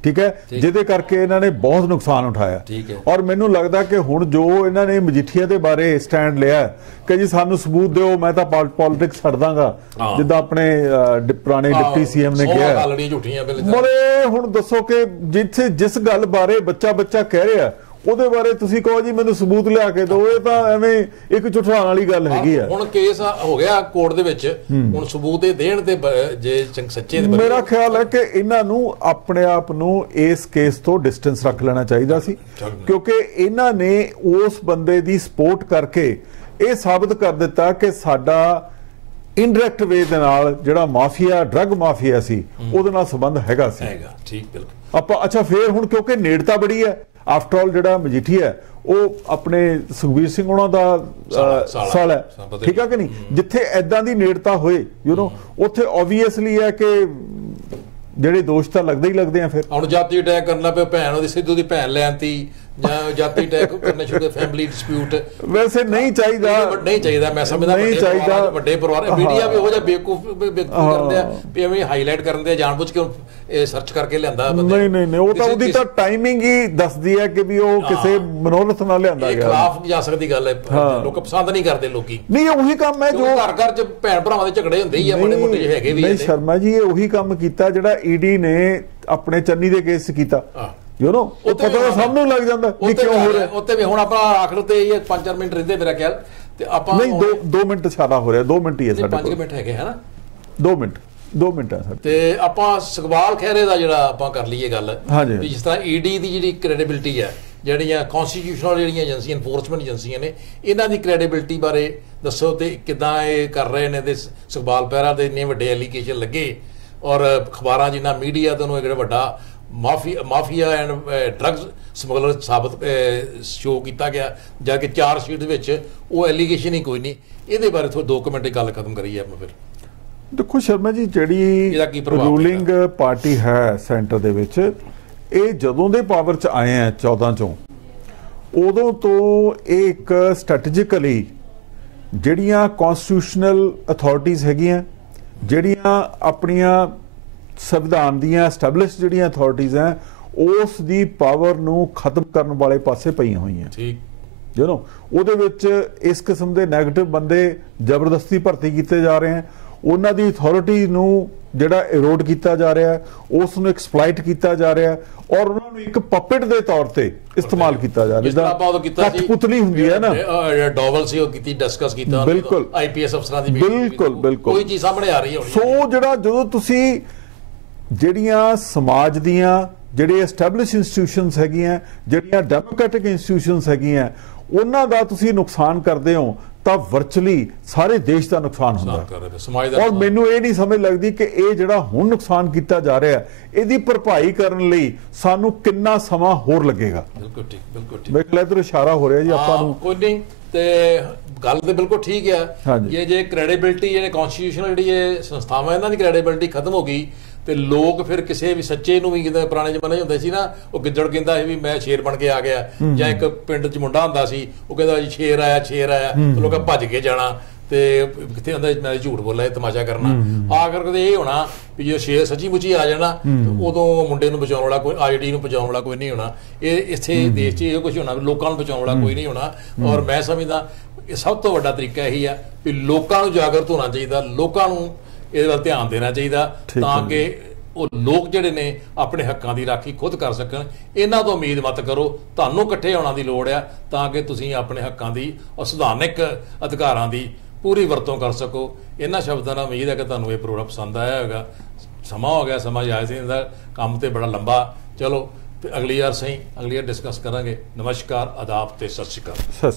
ਠੀਕ ਹੈ, ਜਿਹਦੇ ਕਰਕੇ ਇਹਨਾਂ ਨੇ ਬਹੁਤ ਨੁਕਸਾਨ ਉਠਾਇਆ। ਔਰ ਮੈਨੂੰ ਲੱਗਦਾ ਕਿ ਹੁਣ ਜੋ ਇਹਨਾਂ ਨੇ ਮਜੀਠੀਆ ਦੇ ਬਾਰੇ ਸਟੈਂਡ ਲਿਆ ਕਿ ਜੀ ਸਾਨੂੰ ਸਬੂਤ ਦਿਓ, ਮੈਂ ਤਾਂ ਪੋਲਿਟਿਕਸ ਛੱਡ ਦਾਂਗਾ, ਜਿੱਦਾਂ ਆਪਣੇ ਪੁਰਾਣੇ ਡਿਪਟੀ ਸੀਐਮ ਨੇ ਕਿਹਾ। ਮਰੇ ਹੁਣ ਦੱਸੋ ਕਿ ਜਿਸ ਗੱਲ ਬਾਰੇ ਬੱਚਾ ਕਹਿ ਰਿਹਾ ਉਹਦੇ ਬਾਰੇ ਤੁਸੀਂ ਕਹੋ ਜੀ ਮੈਨੂੰ ਸਬੂਤ ਲਿਆ ਕੇ ਦਿਓ, ਇਹ ਤਾਂ ਐਵੇਂ ਇੱਕ ਝੁਠਲਾਉਣ ਵਾਲੀ ਗੱਲ ਹੈਗੀ ਆ। ਹੁਣ ਕੇਸ ਹੋ ਗਿਆ ਕੋਰਟ ਦੇ ਵਿੱਚ, ਹੁਣ ਸਬੂਤ ਦੇ ਦੇਣ ਤੇ ਜੇ ਸੱਚੇ ਮੇਰਾ ਖਿਆਲ ਹੈ ਕਿ ਇਹਨਾਂ ਨੂੰ ਆਪਣੇ ਆਪ ਨੂੰ ਇਸ ਕੇਸ ਤੋਂ ਡਿਸਟੈਂਸ ਰੱਖ ਲੈਣਾ ਚਾਹੀਦਾ ਸੀ, ਕਿਉਂਕਿ ਇਹਨਾਂ ਨੇ ਉਸ ਬੰਦੇ ਦੀ ਸਪੋਰਟ ਕਰਕੇ ਇਹ ਸਾਬਤ ਕਰ ਦਿੱਤਾ ਕਿ ਸਾਡਾ ਇਨਡਾਇਰੈਕਟ ਵੇ ਦੇ ਨਾਲ ਜਿਹੜਾ ਮਾਫੀਆ ਡਰੱਗ ਮਾਫੀਆ ਸੀ ਉਹਦੇ ਨਾਲ ਸੰਬੰਧ ਹੈਗਾ ਸੀ। ਠੀਕ, ਬਿਲਕੁਲ। ਆਪਾਂ ਅੱਛਾ ਫੇਰ ਹੁਣ ਕਿਉਂਕਿ ਨੇੜਤਾ ਬੜੀ ਹੈ, ਆਫਟਰ ਆਲ ਜਿਹੜਾ ਮਜੀਠੀਆ ਹੈ ਉਹ ਆਪਣੇ ਸੁਖਬੀਰ ਸਿੰਘ ਉਹਨਾਂ ਦਾ ਸਾਲ ਹੈ, ਠੀਕ ਹੈ ਕਿ ਨਹੀਂ। ਜਿੱਥੇ ਐਦਾਂ ਦੀ ਨੇੜਤਾ ਹੋਏ ਉੱਥੇ ਓਬਵੀਅਸਲੀ ਹੈ ਕਿ ਜਿਹੜੇ ਦੋਸ਼ ਤਾਂ ਲੱਗਦੇ ਹੀ ਲੱਗਦੇ ਆ। ਫਿਰ ਹੁਣ ਜਾਤੀ ਅਟੈਕ ਕਰਨਾ ਪਿਆ ਭੈਣ ਉਹਦੀ, ਸਿੱਧੂ ਦੀ ਭੈਣ ਲੈਣਤੀ, ਜਾਂ ਜਾਤੀ ਅਟੈਕ ਕਰਨੇ ਸ਼ੁਰੂ ਫੈਮਿਲੀ ਡਿਸਪਿਊਟ, ਵੈਸੇ ਨਹੀਂ ਚਾਹੀਦਾ ਮੈਂ ਸਮਝਦਾ ਨਹੀਂ ਚਾਹੀਦਾ। ਵੱਡੇ ਪਰਿਵਾਰ ਮੀਡੀਆ ਵੀ ਹੋ ਜਾ ਬੇਵਕੂਫ ਕਰਦੇ ਆ ਵੀ ਐਵੇਂ ਹਾਈਲਾਈਟ ਕਰਨ ਦੇ ਜਾਣਬੁੱਝ ਕੇ ਇਹ ਸਰਚ ਕਰਕੇ ਲਿਆਂਦਾ ਬੰਦੇ। ਨਹੀਂ ਉਹ ਤਾਂ ਉਹਦੀ ਤਾਂ ਟਾਈਮਿੰਗ ਹੀ ਦੱਸਦੀ ਹੈ ਕਿ ਵੀ ਉਹ ਕਿਸੇ ਮਨੋਰਥ ਨਾਲ ਲਿਆਂਦਾ ਗਿਆ। ਖਿਲਾਫ ਜਾ ਸਕਦੀ ਗੱਲ ਹੈ, ਲੋਕ ਪਸੰਦ ਨਹੀਂ ਕਰਦੇ। ਲੋਕੀ ਨਹੀਂ ਉਹੀ ਕੰਮ ਹੈ ਜੋ ਘਰ ਚ ਭੈਣ ਭਰਾਵਾਂ ਦੇ ਝਗੜੇ ਹੁੰਦੇ ਹੀ ਆ, ਬੜੇ ਮੋਟੇ ਹੈਗੇ ਵੀ। ਨਹੀਂ ਸ਼ਰਮਾ ਜੀ, ਇਹ ਉਹੀ ਕੰਮ ਕੀਤਾ ਜਿਹੜਾ ਈਡੀ ਨੇ ਆਪਣੇ ਚੰਨੀ ਦੇ ਕੇਸ ਕੀਤਾ। ਉਹ ਪਤਾ ਤਾਂ ਸਭ ਨੂੰ ਲੱਗ ਜਾਂਦਾ ਕਿ ਕਿਉਂ ਹੋ ਰਿਹਾ। ਉੱਤੇ ਵੀ ਹੁਣ ਆਪਾਂ ਆਖਰ ਤੇ ਇਹ 5-4 ਮਿੰਟ ਰਹਿੰਦੇ ਮੇਰਾ ਖਿਆਲ, ਤੇ ਆਪਾਂ ਨਹੀਂ 2 ਮਿੰਟ ਸਾਡਾ ਹੋ ਰਿਹਾ, 2 ਮਿੰਟ ਹੀ ਹੈ ਸਾਡੇ ਕੋਲ। 5 ਮਿੰਟ ਹੈਗੇ ਹੈ ਨਾ, 2 ਮਿੰਟ ਹੈ ਸਾਡੇ। ਤੇ ਆਪਾਂ ਸੁਖਪਾਲ ਖਹਿਰੇ ਦਾ ਜਿਹੜਾ ਆਪਾਂ ਕਰ ਲਈਏ ਗੱਲ, ਵੀ ਜਿਸ ਤਰ੍ਹਾਂ ਈਡੀ ਦੀ ਜਿਹੜੀ ਕ੍ਰੈਡੀਬਿਲਿਟੀ ਹੈ, ਜਿਹੜੀਆਂ ਕਨਸਟੀਟਿਊਸ਼ਨਲ ਜਿਹੜੀਆਂ ਏਜੰਸੀਆਂ ਇਨਫੋਰਸਮੈਂਟ ਏਜੰਸੀਆਂ ਨੇ, ਇਹਨਾਂ ਦੀ ਕ੍ਰੈਡੀਬਿਲਿਟੀ ਬਾਰੇ ਦੱਸੋ ਤੇ ਕਿੱਦਾਂ ਇਹ ਕਰ ਰਹੇ ਨੇ। ਤੇ ਸੁਖਪਾਲ ਖਹਿਰਾ ਦੇ ਇੰਨੇ ਵੱਡੇ ਐਲੀਗੇਸ਼ਨ ਲੱਗੇ ਔਰ ਅਖਬਾਰਾਂ ਜਿੰਨਾ ਮੀਡੀਆ ਤੋਂ ਜਿਹੜਾ ਵੱਡਾ ਮਾਫੀਆ ਐਂਡ ਡਰੱਗਸ ਸਮਗਲਰ ਸਾਬਤ ਸ਼ੋ ਕੀਤਾ ਗਿਆ, ਜਾ ਕੇ 4 ਸ਼ੀਟ ਵਿੱਚ ਉਹ ਐਲੀਗੇਸ਼ਨ ਹੀ ਕੋਈ ਨਹੀਂ। ਇਹਦੇ ਬਾਰੇ ਥੋੜਾ 2 ਮਿੰਟ ਗੱਲ ਖਤਮ ਕਰੀਏ ਆਪਾਂ। ਫਿਰ ਦੇਖੋ ਸ਼ਰਮਾ ਜੀ, ਜਿਹੜੀ ਰੂਲਿੰਗ ਪਾਰਟੀ ਹੈ ਸੈਂਟਰ ਦੇ ਵਿੱਚ, ਇਹ ਜਦੋਂ ਦੇ ਪਾਵਰ 'ਚ ਆਏ ਆ 14 ਚੋਂ, ਉਦੋਂ ਤੋਂ ਇਹ ਇੱਕ ਸਟ੍ਰੈਟੇਜਿਕਲੀ ਜਿਹੜੀਆਂ ਕਨਸਟੀਟਿਊਸ਼ਨਲ ਅਥਾਰਟੀਜ਼ ਹੈਗੀਆਂ, ਜਿਹੜੀਆਂ ਆਪਣੀਆਂ ਸੰਵਿਧਾਨ ਦੀਆਂ ਐਸਟੈਬਲਿਸ਼ ਜਿਹੜੀਆਂ ਅਥਾਰਟੀਜ਼ ਹੈ, ਉਸ ਦੀ ਪਾਵਰ ਨੂੰ ਖਤਮ ਕਰਨ ਵਾਲੇ ਪਾਸੇ ਪਈਆਂ ਹੋਈਆਂ। ਠੀਕ ਉਹਦੇ ਵਿੱਚ ਇਸ ਕਿਸਮ ਦੇ ਨੈਗੇਟਿਵ ਬੰਦੇ ਜ਼ਬਰਦਸਤੀ ਭਰਤੀ ਕੀਤੇ ਜਾ ਰਹੇ ਹਨ, ਉਹਨਾਂ ਦੀ ਅਥਾਰਟੀ ਨੂੰ ਜਿਹੜਾ ਇਰੋਡ ਕੀਤਾ ਜਾ ਰਿਹਾ, ਉਸ ਨੂੰ ਐਕਸਪਲੋਇਟ ਕੀਤਾ ਜਾ ਰਿਹਾ, ਔਰ ਉਹਨਾਂ ਨੂੰ ਇੱਕ ਪਪਟ ਦੇ ਤੌਰ ਤੇ ਇਸਤੇਮਾਲ ਕੀਤਾ ਜਾ ਰਿਹਾ। ਕਠਪੁਤਲੀ ਹੁੰਦੀ ਹੈ ਨਾ, ਡੋਵਲ ਸੀ ਉਹ ਕੀਤੀ ਡਿਸਕਸ ਕੀਤਾ, ਬਿਲਕੁਲ ਆਈਪੀਐਸ ਅਫਸਰਾਂ ਦੀ ਬਿਲਕੁਲ ਕੋਈ ਚੀਜ਼ ਸਾਹਮਣੇ ਆ ਰਹੀ ਹੈ। ਸੋ ਜਿਹੜਾ ਜਦੋਂ ਤੁਸੀਂ ਜਿਹੜੀਆਂ ਸਮਾਜ ਦੀਆਂ ਜਿਹੜੇ ਐਸਟੈਬਲਿਸ਼ ਇੰਸਟੀਟਿਊਸ਼ਨਸ ਹੈਗੀਆਂ, ਜਿਹੜੀਆਂ ਡੈਮੋਕ੍ਰੈਟਿਕ ਇੰਸਟੀਟਿਊਸ਼ਨਸ ਹੈਗੀਆਂ, ਉਹਨਾਂ ਦਾ ਤੁਸੀਂ ਨੁਕਸਾਨ ਕਰਦੇ ਹੋ ਤਾਂ ਵਰਚੁਅਲੀ ਸਾਰੇ ਦੇਸ਼ ਦਾ ਨੁਕਸਾਨ ਹੁੰਦਾ। ਔਰ ਮੈਨੂੰ ਇਹ ਨਹੀਂ ਸਮਝ ਲੱਗਦੀ ਕਿ ਇਹ ਜਿਹੜਾ ਹੁਣ ਨੁਕਸਾਨ ਕੀਤਾ ਜਾ ਰਿਹਾ, ਇਹਦੀ ਭਰਪਾਈ ਕਰਨ ਲਈ ਸਾਨੂੰ ਕਿੰਨਾ ਸਮਾਂ ਹੋਰ ਲੱਗੇਗਾ। ਬਿਲਕੁਲ ਠੀਕ। ਮੇਰੇ ਖਿਆਲ ਇਧਰ ਇਸ਼ਾਰਾ ਹੋ ਰਿਹਾ ਜੀ ਆਪਾਂ ਨੂੰ। ਕੋਈ ਨਹੀਂ, ਤੇ ਗੱਲ ਤੇ ਬਿਲਕੁਲ ਠੀਕ ਹੈ। ਜੇ ਕ੍ਰੈਡੀਬਿਲਿਟੀ ਜਿਹੜੇ ਕਨਸਟੀਟਿਊਸ਼ਨਲ ਜਿਹੜੀ ਇਹ ਸੰਸਥਾਵਾਂ, ਇਹਨਾਂ ਦੀ ਕ੍ਰੈਡੀਬਿਲਿਟੀ ਖਤਮ ਹੋ ਗਈ ਤੇ ਲੋਕ ਫਿਰ ਕਿਸੇ ਵੀ ਸੱਚੇ ਨੂੰ ਵੀ, ਜਿੱਦਾਂ ਪੁਰਾਣੇ ਜ਼ਮਾਨੇ 'ਚ ਹੁੰਦੇ ਸੀ ਨਾ, ਉਹ ਗਿੱਦੜ ਕਹਿੰਦਾ ਸੀ ਵੀ ਮੈਂ ਸ਼ੇਰ ਬਣ ਕੇ ਆ ਗਿਆ, ਜਾਂ ਇੱਕ ਪਿੰਡ 'ਚ ਮੁੰਡਾ ਹੁੰਦਾ ਸੀ ਉਹ ਕਹਿੰਦਾ ਜੀ ਸ਼ੇਰ ਆਇਆ ਤੇ ਲੋਕਾਂ ਭੱਜ ਕੇ ਜਾਣਾ, ਤੇ ਕਿੱਥੇ ਹੁੰਦਾ ਮੈਂ ਝੂਠ ਬੋਲਿਆ, ਤਮਾਸ਼ਾ ਕਰਨਾ। ਆਖਰ ਕਦੇ ਇਹ ਹੋਣਾ ਵੀ ਜੇ ਸ਼ੇਰ ਸੱਚੀ ਮੁੱਚੀ ਆ ਜਾਣਾ, ਉਦੋਂ ਮੁੰਡੇ ਨੂੰ ਬਚਾਉਣ ਵਾਲਾ ਕੋਈ, ਆਈਡੀ ਨੂੰ ਬਚਾਉਣ ਵਾਲਾ ਕੋਈ ਨਹੀਂ ਹੋਣਾ। ਇਹ ਇੱਥੇ ਦੇਸ਼ 'ਚ ਇਹ ਕੁਝ ਹੋਣਾ, ਲੋਕਾਂ ਨੂੰ ਬਚਾਉਣ ਵਾਲਾ ਕੋਈ ਨਹੀਂ ਹੋਣਾ। ਔਰ ਮੈਂ ਸਮਝਦਾ ਇਹ ਸਭ ਤੋਂ ਵੱਡਾ ਤਰੀਕਾ ਇਹੀ ਆ ਵੀ ਲੋਕਾਂ ਨੂੰ ਜਾਗਰਤ ਹੋਣਾ ਚਾਹੀਦਾ, ਲੋਕਾਂ ਨੂੰ ਇਹਦੇ ਵੱਲ ਧਿਆਨ ਦੇਣਾ ਚਾਹੀਦਾ, ਤਾਂ ਕਿ ਉਹ ਲੋਕ ਜਿਹੜੇ ਨੇ ਆਪਣੇ ਹੱਕਾਂ ਦੀ ਰਾਖੀ ਖੁਦ ਕਰ ਸਕਣ। ਇਹਨਾਂ ਤੋਂ ਉਮੀਦ ਮਤ ਕਰੋ, ਤੁਹਾਨੂੰ ਇਕੱਠੇ ਹੋਣਾ ਦੀ ਲੋੜ ਆ ਤਾਂ ਕਿ ਤੁਸੀਂ ਆਪਣੇ ਹੱਕਾਂ ਦੀ ਔਰ ਸੰਵਿਧਾਨਿਕ ਅਧਿਕਾਰਾਂ ਦੀ ਪੂਰੀ ਵਰਤੋਂ ਕਰ ਸਕੋ। ਇਹਨਾਂ ਸ਼ਬਦਾਂ ਨਾਲ ਉਮੀਦ ਹੈ ਕਿ ਤੁਹਾਨੂੰ ਇਹ ਪ੍ਰੋਗਰਾਮ ਪਸੰਦ ਆਇਆ ਹੋਵੇਗਾ। ਸਮਾਂ ਹੋ ਗਿਆ, ਸਮਾਂ ਜਾਇਜ਼ ਸੀ, ਇਹਦਾ ਕੰਮ ਤੇ ਬੜਾ ਲੰਬਾ। ਚਲੋ ਅਗਲੀ ਵਾਰ ਸਹੀ, ਅਗਲੀ ਵਾਰ ਡਿਸਕਸ ਕਰਾਂਗੇ। ਨਮਸਕਾਰ, ਆਦਾਬ ਤੇ ਸਤਿ ਸ਼੍ਰੀ ਅਕਾਲ।